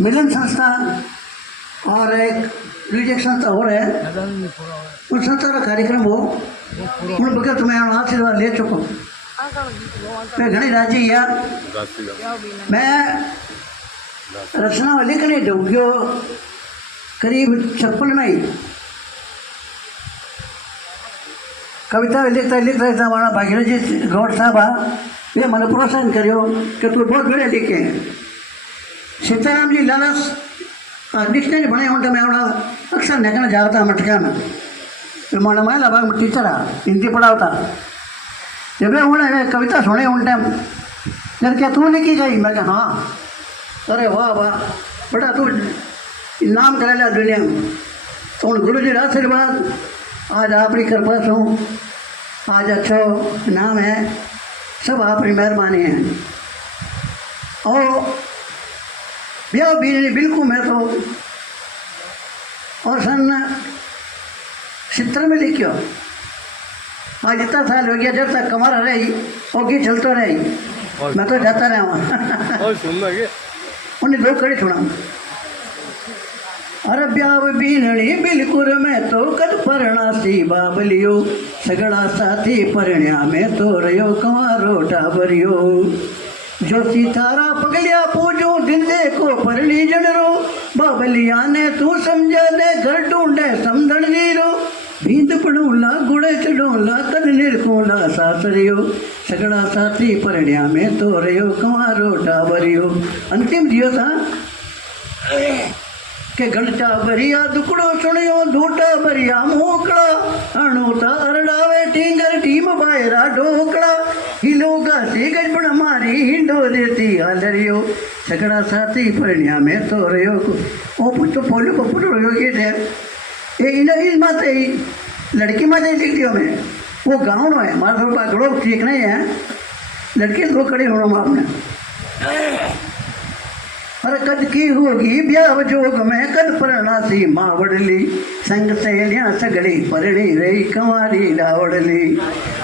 मिलन संस्था और एक रिलीजियस संस्था हो रहा है उस संस्था का कार्यक्रम हो उन बगैर तुम्हें आशीर्वाद ले चुका मैं घनी राजी या मैं रचना लिखने डूबियो करीब 56 में ही कविता लिखता था हमारा भागीरथ जी गौड़ साहब ये मैंने प्रोत्साहन करियो कि तू बहुत बड़े लिखे हैं। सीताराम जी लालस डिक्शनरी बने उनका मैं अक्सर निकलना जाता मटका में तो मैंने महिला भाग में टीचर हिंदी पढ़ाता जब उन्हें कविता सुने उन टाइम यार क्या तू लिखी गई मैं कहा हाँ अरे वाह वाह बेटा तू नाम करा लिया दुनिया में। तो उन गुरु जी का आशीर्वाद आज आपकी कृपा से हूँ, आज अच्छा नाम है, सब आपकी मेहरबानी है। और ब्याह भी बिल्कुल मैं तो और सन 70 में लिखियो, आज इतना साल हो गया, जब तक कमर रही और की चलता रही मैं तो जाता रहा वहाँ। और सुनना के उन्हें दो कड़ी सुना। अरे ब्याह बीनणी बिल्कुल मैं तो कद परना सी बाबलियो, सगड़ा साथी परण्या में तो रयो कंवारो टाबरियो। जो सितारा पगलिया पूजो दिन देखो परणी जनरो, बाबलिया ने तू समझा दे घर ढूंढे समझण नीरो। भींद पड़ूला गुड़े चढ़ोला कद निरकोला सासरियो, सगड़ा साथी परण्या में तो रयो कंवारो टाबरियो। अंतिम दियो था के घंटा भरिया दुकड़ो सुनियो धूटा भरिया मोकड़ा, अणोता अरड़ावे टींगर टीम बायरा ढोकड़ा। हिलोगा सी गजबण मारी हिंडो देती हालरियो, सगड़ा साथी परण्या में तो रयो। ओ पुतो पोलो को पुटो योगी थे ये इन इस माते लड़की माते लिख दियो मैं, वो गाँव नो है मारा थोड़ा घड़ो ठीक नहीं है, लड़की दो कड़ी होना आपने। अरे कद की होगी ब्याह जोग में कद परना सी मावड़ली, संग सहेलियां सगड़ी परणी रही कंवारी डावड़ली।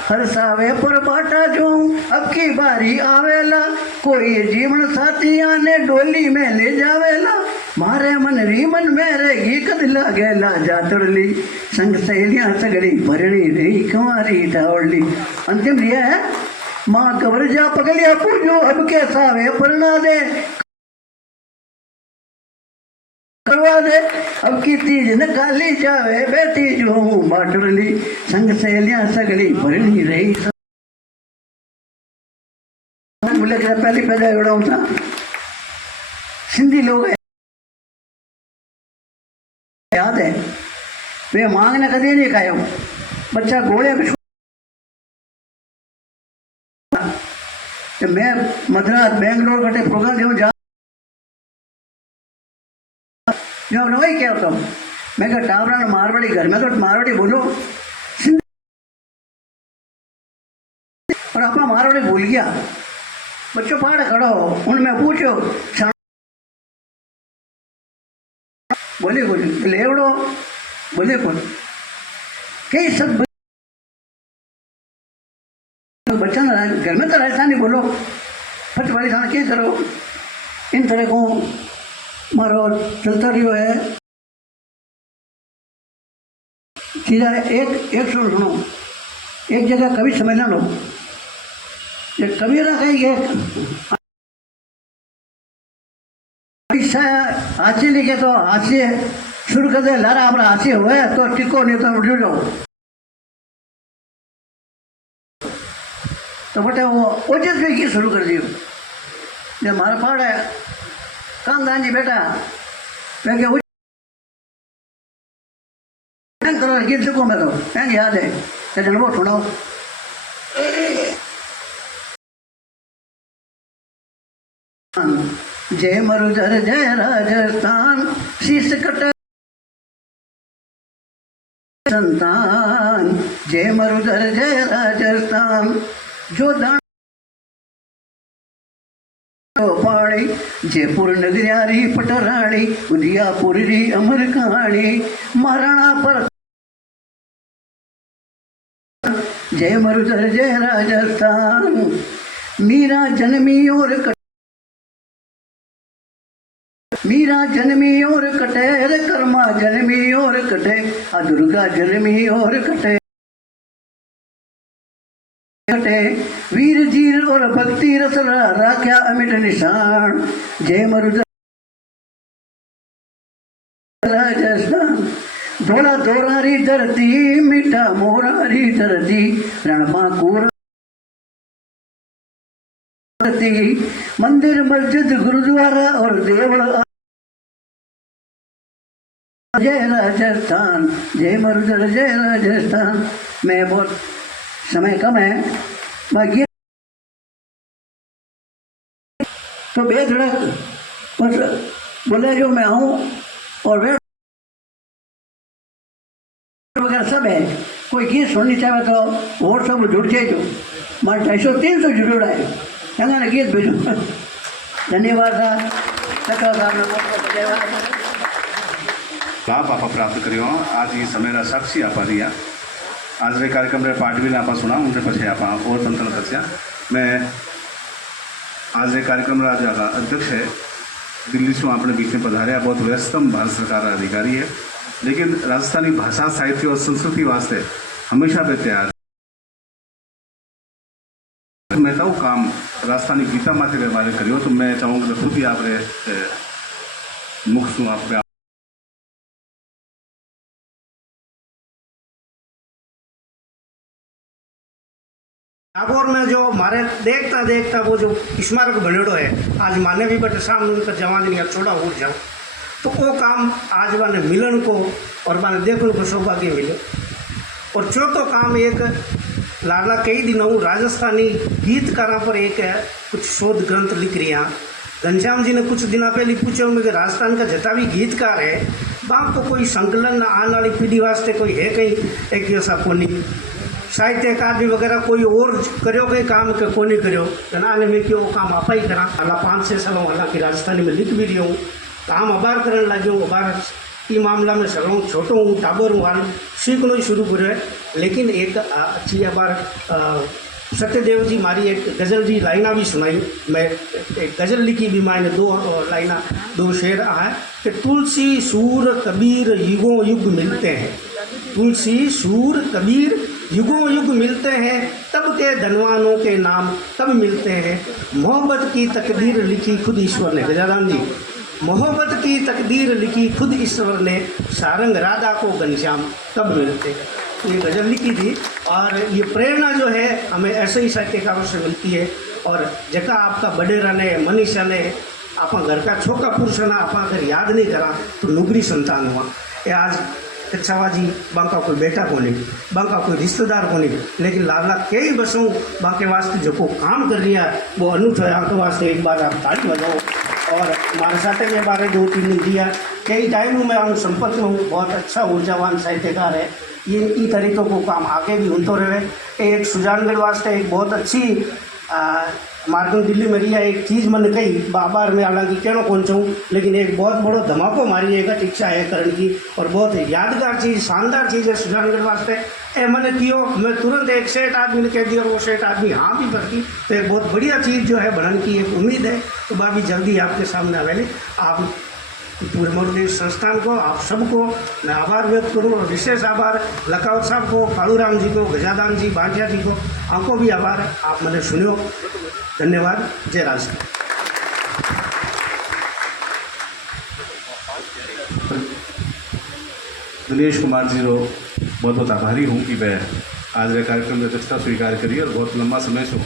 हर सावे पर बाटा जो अब की बारी आवेला, कोई जीवन साथी आने डोली में ले जावेला। मारे मन री मन में रहेगी कद लागेला जातड़ली, संग सहेलियां सगड़ी परणी रही कंवारी डावड़ली। अंतिम ये है माँ कबर जा पगलिया पूजो अब के सावे परना दे, करवा दे अब की तीज न काली जावे बेटी जो बाटरली, संग सहेलियां सगड़ी भरनी रही। बोले कि पहली पैदा जोड़ा था सिंधी लोग याद है, वे मांगने कभी नहीं खायो, बच्चा घोड़े पे मैं मद्रास बेंगलोर कटे प्रोग्राम जो जा जो वही क्या होता हूँ मैं क्या टावरा मारवाड़ी घर में तो मारवाड़ी बोलो, और अपना मारवाड़ी भूल गया। बच्चों पहाड़ खड़ा हो उनमें पूछो बोले बोले लेवड़ो बोले बोल कई सब बच्चा घर में तो राजस्थानी बोलो, फट वाली खाना क्या करो। इन तरह को मारो चलता रही है। सीधा एक सुनो, एक जगह कवि सम्मेलन हो, कवि ना कहेंगे हास्य लिखे तो हास्य शुरू कर दे, लारा हमारा हास्य हुआ तो टिको नहीं तो उठ जाओ। तो बटे वो ओजस भी की शुरू कर दियो, जब हमारा पहाड़ है कामदान जी बेटा मैं क्या गीत चुको मैं तो मैं याद है क्या वो सुनाओ। जय मरुधर जय राजस्थान शीश कट संतान, जय मरुधर जय राजस्थान जो दान पाड़ी। जयपुर नगरियारी पटरानी उदयपुर री अमर कहानी, महाराणा पर जय मरुधर जय राजस्थान। मीरा जन्मी और मीरा जन्मी और कटे, कर्मा जन्मी और कटे, दुर्गा जन्मी और कटे। वीर जीर और भक्ति रस राख्या अमिट निशान, जय मरुधर राजस्थान। धोला दोरारी धरती मीठा मोरारी धरती, रणबांकुर मंदिर मस्जिद गुरुद्वारा और देवल। जय राजस्थान जय मरुधर जय राजस्थान। मैं बहुत समय कम है बाकी तो बेधड़क बोले जो मैं हूँ और वे वगैरह सब है। कोई गीत सुननी चाहे तो और सब जुड़ जाए जो मारे 250-300 जुड़ है चंगा ने गीत भेजो। धन्यवाद लाभ आप प्राप्त करियो। आज ये समय रा साक्षी आप दिया। आज रे कार्यक्रम रे पाठ भी आप सुना उनसे पछे आप और तंत्र दस्या। मैं आज रे कार्यक्रम रा जगह अध्यक्ष है दिल्ली से अपने बीच में पधारिया। बहुत व्यस्तम भारत सरकार का अधिकारी है, लेकिन राजस्थानी भाषा साहित्य और संस्कृति वास्ते हमेशा पे तैयार। मैं तो काम राजस्थानी गीता माथे के बारे करियो तो मैं चाहूँगा खुद ही आप मुख सु आप नागौर में जो हमारे देखता देखता वो जो स्मारक बनेड़ो है, आज माने भी बट सामने उनका जवान नहीं छोड़ा उड़ जाओ, तो वो काम आज माने मिलन को और माने देखने को सौभाग्य मिले। और चौथो काम एक लाडला कई दिनों राजस्थानी गीतकारों पर एक कुछ शोध ग्रंथ लिख रही हैं। घनश्याम जी ने कुछ दिन पहले पूछा होंगे कि राजस्थान का जितना भी गीतकार है वहाँ को कोई संकलन आने वाली पीढ़ी वास्ते कोई है कहीं एक ऐसा कोनी साहित्य अकादमी वगैरह कोई और करो के काम के कोनी करो आने में कि वो काम आप ही करा। हालांकि 5-6 सालों हालांकि राजस्थानी में लिख भी रही हूँ, काम अबार करने लगे हूँ। अबार ई मामला में सगलों छोटो हूँ टाबर हूँ हाल सीखना ही शुरू करो है। लेकिन एक अच्छी अबार सत्यदेव जी मारी एक गज़ल जी लाइना भी सुनाई। मैं एक गज़ल लिखी भी मैंने 2 लाइना 2 शेर है कि तुलसी सूर कबीर युगों युग मिलते हैं, तुलसी सूर कबीर युगों युग मिलते हैं, तब के धनवानों के नाम तब मिलते हैं, मोहब्बत की तकदीर लिखी खुद ईश्वर ने। गजानन जी, मोहब्बत की तकदीर लिखी खुद ईश्वर ने, सारंग राधा को घनश्याम तब मिलते हैं। तो ये गज़ल लिखी थी और ये प्रेरणा जो है हमें ऐसे ही साहित्यकारों से मिलती है। और जगह आपका बडेरा ने मनीषा ने आप घर का छोका पुरुष ना आप अगर याद नहीं करा तो नुगरी संतान हुआ। ये आज कच्छावाजी बांका कोई बेटा को नहीं, बांका कोई रिश्तेदार को नहीं, लेकिन लाला कई बसों बाके वास्ते जो को काम कर रही है वो अनूठा है। आपके वास्ते एक बार आप ताली बजाओ। और हमारे साथ में बारे 2-3 दिन दिया कई टाइम में हम संपर्क में हूँ। बहुत अच्छा ऊर्जावान साहित्यकार है। ये इन तरीक़ों को काम आगे भी होते रहे। एक सुजानगढ़ वास्ते एक बहुत अच्छी मार्गन दिल्ली में रिया एक चीज़ मैंने कही बार में हालांकि कहना कौन चाहूँ, लेकिन एक बहुत बड़ो धमाको मारी है इच्छा है करण की और बहुत यादगार चीज़ शानदार चीज़ है सुजानगढ़ वास्ते। ए मैंने कियो मैं तुरंत एक सेठ आदमी ने कह दिया, वो सेठ आदमी हाँ भी भरती। तो एक बहुत बढ़िया चीज़ जो है बनने की एक उम्मीद है। तो बाकी जल्दी आपके सामने आवेली। आप पूरे मोदी संस्थान को आप सबको मैं आभार व्यक्त करूँ और विशेष आभार लखावत साहब को, कालूराम जी को, गजादान जी, बांटिया जी को, आपको भी आभार। आप मैंने सुनो, धन्यवाद। जय राजस्थान। दिनेश कुमार जी को बहुत बहुत आभारी हूँ कि वह आज के कार्यक्रम में अध्यक्षता स्वीकार करी और बहुत लंबा समय से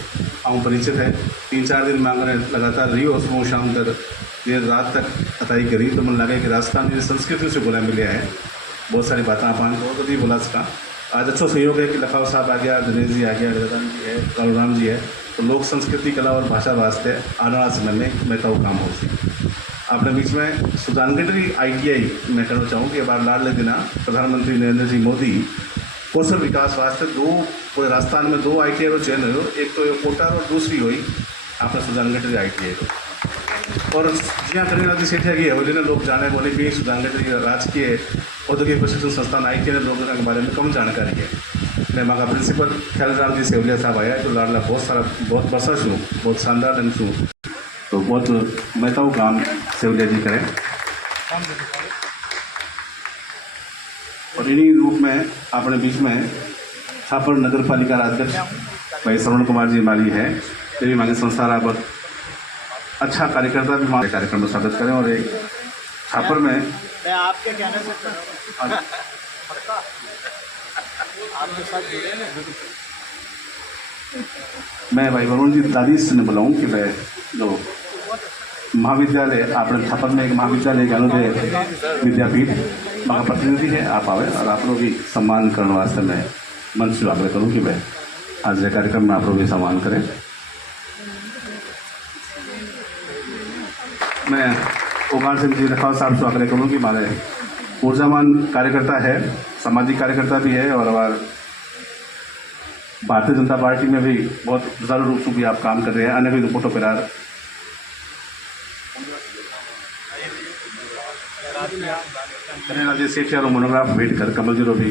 आऊँ परिचित है। 3-4 दिन मांगने लगातार रही और सुबह शाम तक देर रात तक अताई करी। तो मन लगा कि राजस्थान की संस्कृति से बोला मिले है, बहुत सारी बातें अपन को कभी बोला सका। आज अच्छा सहयोग है कि लखाव साहब आ गया, दिनेश जी आ गया, गजानन जी है, कालूराम जी है। तो लोक संस्कृति कला और भाषा वास्ते आने वाले समय में मैं तो काम हो सके। अपने बीच में सुजानगढ़ी ITI मैं कहना चाहूँ कि बार लाडले दिना प्रधानमंत्री नरेंद्र जी मोदी कौशल विकास वास्ते पूरे राजस्थान में 2 ITI को चयन हो। एक तो कोटा और दूसरी हुई आपने सुजानगढ़ी ITI को। और जहाँ करीना जी सेठिया की है लोग जाने बोले कि सुजानगढ़ी राजकीय औद्योगिक प्रशिक्षण संस्थान ITI ने लोगों के बारे में कम जानकारी है। मैं वहाँ का प्रिंसिपल ख्यालराम जी सेवलिया साहब आया तो लाडला बहुत वर्षा छूँ, बहुत शानदार ढंग छूँ। तो बहुत मैं तो काम सेवलिया जी करें और इन्हीं रूप में अपने बीच में छापर नगर पालिका अध्यक्ष भाई श्रवण कुमार जी माली है। तेरी मांगे संस्था बहुत अच्छा कार्यकर्ता भी हमारे कार्यक्रम में स्वागत करें। और एक छापर में मैं आपके कहने से कर रहा हूं। आपके साथ जुड़े ना। मैं भाई वरुण जी दादी से ने बुलाऊँ कि वह जो महाविद्यालय अपने छापर में एक महाविद्यालय ज्ञानोदय विद्यापीठ वहाँ प्रतिनिधि है, आप आवे और आप लोग भी सम्मान करने वास्ते मैं मंच से आग्रह करूँ कि वह आज के कार्यक्रम में आप लोग भी सम्मान करें। मैं ओगान सिंह जी रखाव साहब से आग्रह करूँ कि हमारे ऊर्जावान कार्यकर्ता है, सामाजिक कार्यकर्ता भी है और हमारे भारतीय जनता पार्टी में भी बहुत जरूर रूप से भी आप काम कर रहे हैं। अन्य भी रिपोर्टों पर कन्हैया सेठ यारो मोनोग्राफ भेंट कर कमल जी भी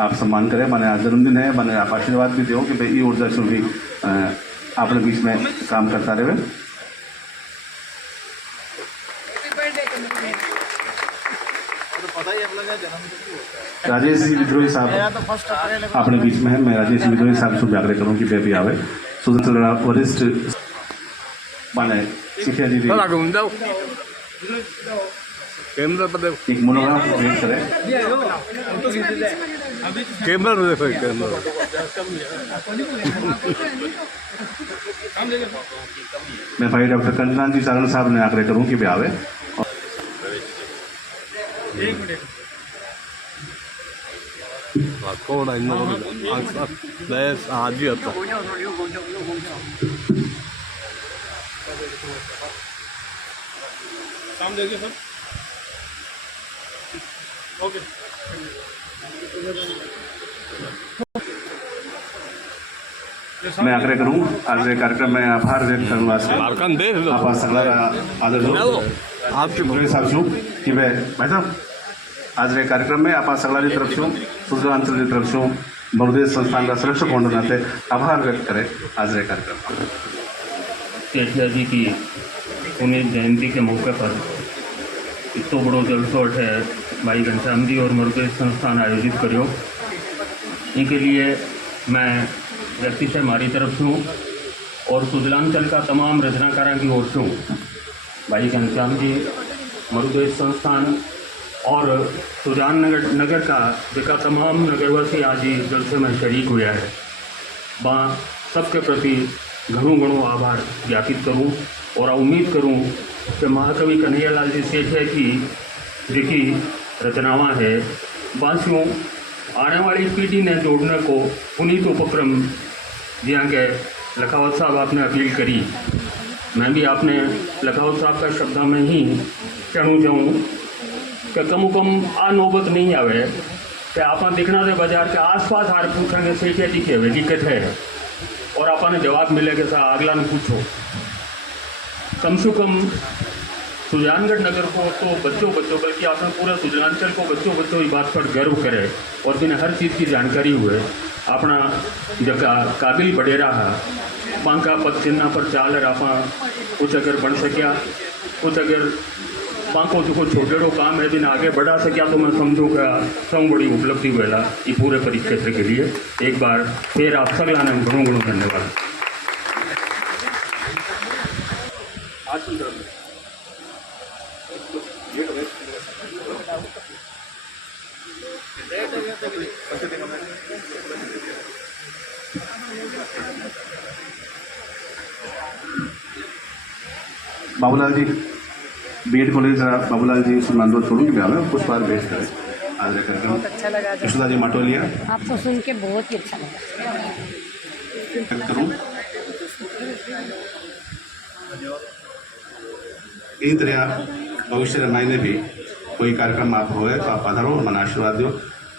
आप सम्मान करें। मैंने आज जन्मदिन है, मैंने आप आशीर्वाद भी दो कि भाई ये ऊर्जा से भी अपने बीच में काम करता रहे। राजेश जी विद्रोही साहब अपने बीच में है। मैं राजेश विद्रोही साहब से आग्रह करूँ कि वे भी आवे। स्वतंत्र वरिष्ठ माने सिखिया जी कैमरा पर देखो, एक मोनोग्राफ भेंट करें। कैमरा पर देखो, कैमरा मैं भाई डॉक्टर कंजनाथ जी सारण साहब ने आग्रह करूँ कि वे आवे। कौन है आज ही आता मैं आग्रह करूँ आज ये कार्यक्रम में आभार व्यक्त करने वास्ते मारकन देख लो आप सगला आदर आपके विद्रोही साहब छूँ कि वे भाई साहब आज ये कार्यक्रम में आप सगला की तरफ छूँ, सूर्याचल की तरफ छूँ, बहुदेश संस्थान का संरक्षक होने के नाते आभार व्यक्त करें। आज ये कार्यक्रम सेठिया जी की पुण्य जयंती के मौके पर इतो बड़ो जलसो है भाई घनश्याम जी और मरुदेश संस्थान आयोजित करो। इनके लिए मैं व्यक्ति से हमारी तरफ से हूँ और सुजलांचल का तमाम रचनाकारों की ओर से हूँ। भाई घनश्याम जी, मरुदेश संस्थान और सुजान नगर का जेका तमाम नगरवासी आज ही जलसे में शरीक हुआ है, वहाँ सबके प्रति घणो आभार ज्ञापित करूँ और उम्मीद करूँ कि महाकवि कन्हैयालाल जी सेठिया की जिकी रचनावां है बासियों आने वाली पीढ़ी ने जोड़ने को पुनीत उपक्रम जिया के लखावत साहब आपने अपील करी। मैं भी आपने लखावत साहब का शब्द में ही कहूँ जाऊँ कि कम आ नौबत नहीं आवे कि आप दिखना दे बाजार के आसपास हार पूछेंगे सेठिया जी की दिक्कत है और आपने जवाब मिले कि सर अगला ने पूछो। कम से कम सुजानगढ़ नगर को तो बच्चों बल्कि आपने पूरा सुजलांचल को बच्चों इस बात पर गर्व करे और जिन्हें हर चीज़ की जानकारी हुए। अपना जगह काबिल बढ़े रहा बांका पद चिन्ह पर चाल आप कुछ अगर बन सकिया, कुछ अगर बांको जो छोटेड़ो काम है बिना आगे बढ़ा सकिया तो मैं समझूँ का सब बड़ी उपलब्धि हुएला ये पूरे परिक्षेत्र के लिए। एक बार फिर आप सगला ने घणो धन्यवाद। बाबूलाल जी बीएड कॉलेज बाबूलाल जी से अनुरोध करूँ कि मैं कुछ बार भेंट करें। आज बहुत अच्छा लगा यशोदा जी माटोलिया आपको सुन के बहुत ही अच्छा लगा। करूँ इसी तरह भविष्य के महीने भी कोई कार्यक्रम आप होए तो आप पधारो, मन आशीर्वाद दो।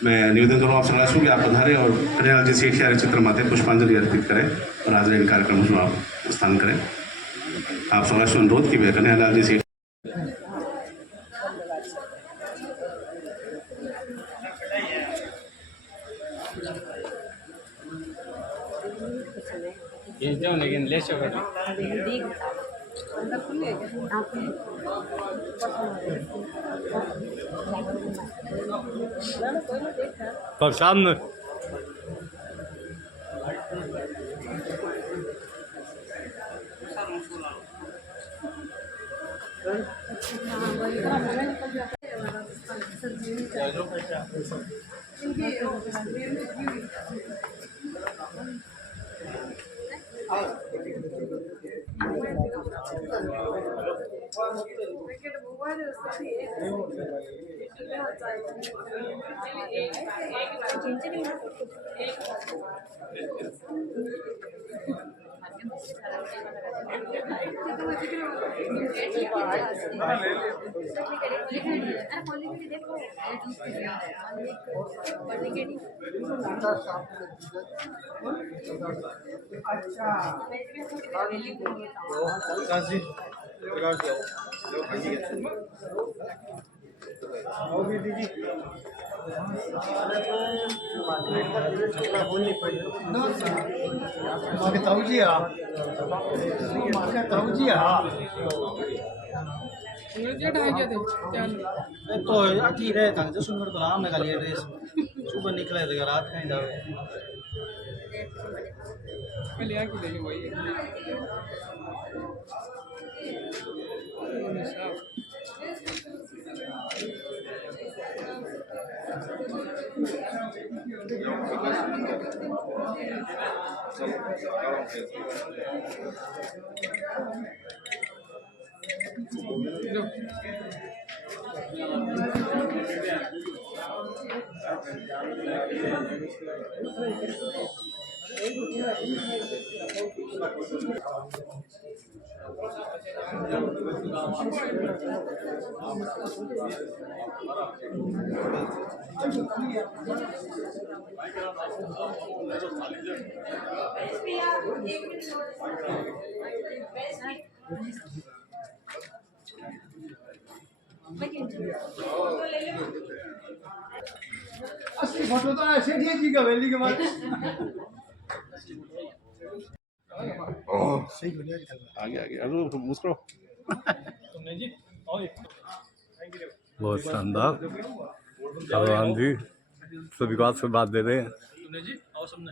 मैं निवेदन करूँ आप सलाह कि आप पधारें और कन्हैयालाल जी सेठिया चित्र माथे पुष्पांजलि अर्पित करें और आज इन कार्यक्रम में आप स्थान करें। आप सलाह से अनुरोध की कन्हैयालाल जी सेठ लेकिन ले पर सामने तो अठी रहे था जो सुनकर तो आराम लगा लिया ड्रेस सुबह निकले थे रात कहीं जावे असली फोटो तो ऐसे ही जी का वैली के बाद आगे आगे अरे मुस्कुराओ। तुमने जी और बहुत शानदार। भगवान जी सभी को आशीर्वाद दे रहे हैं। तुमने जी और सबने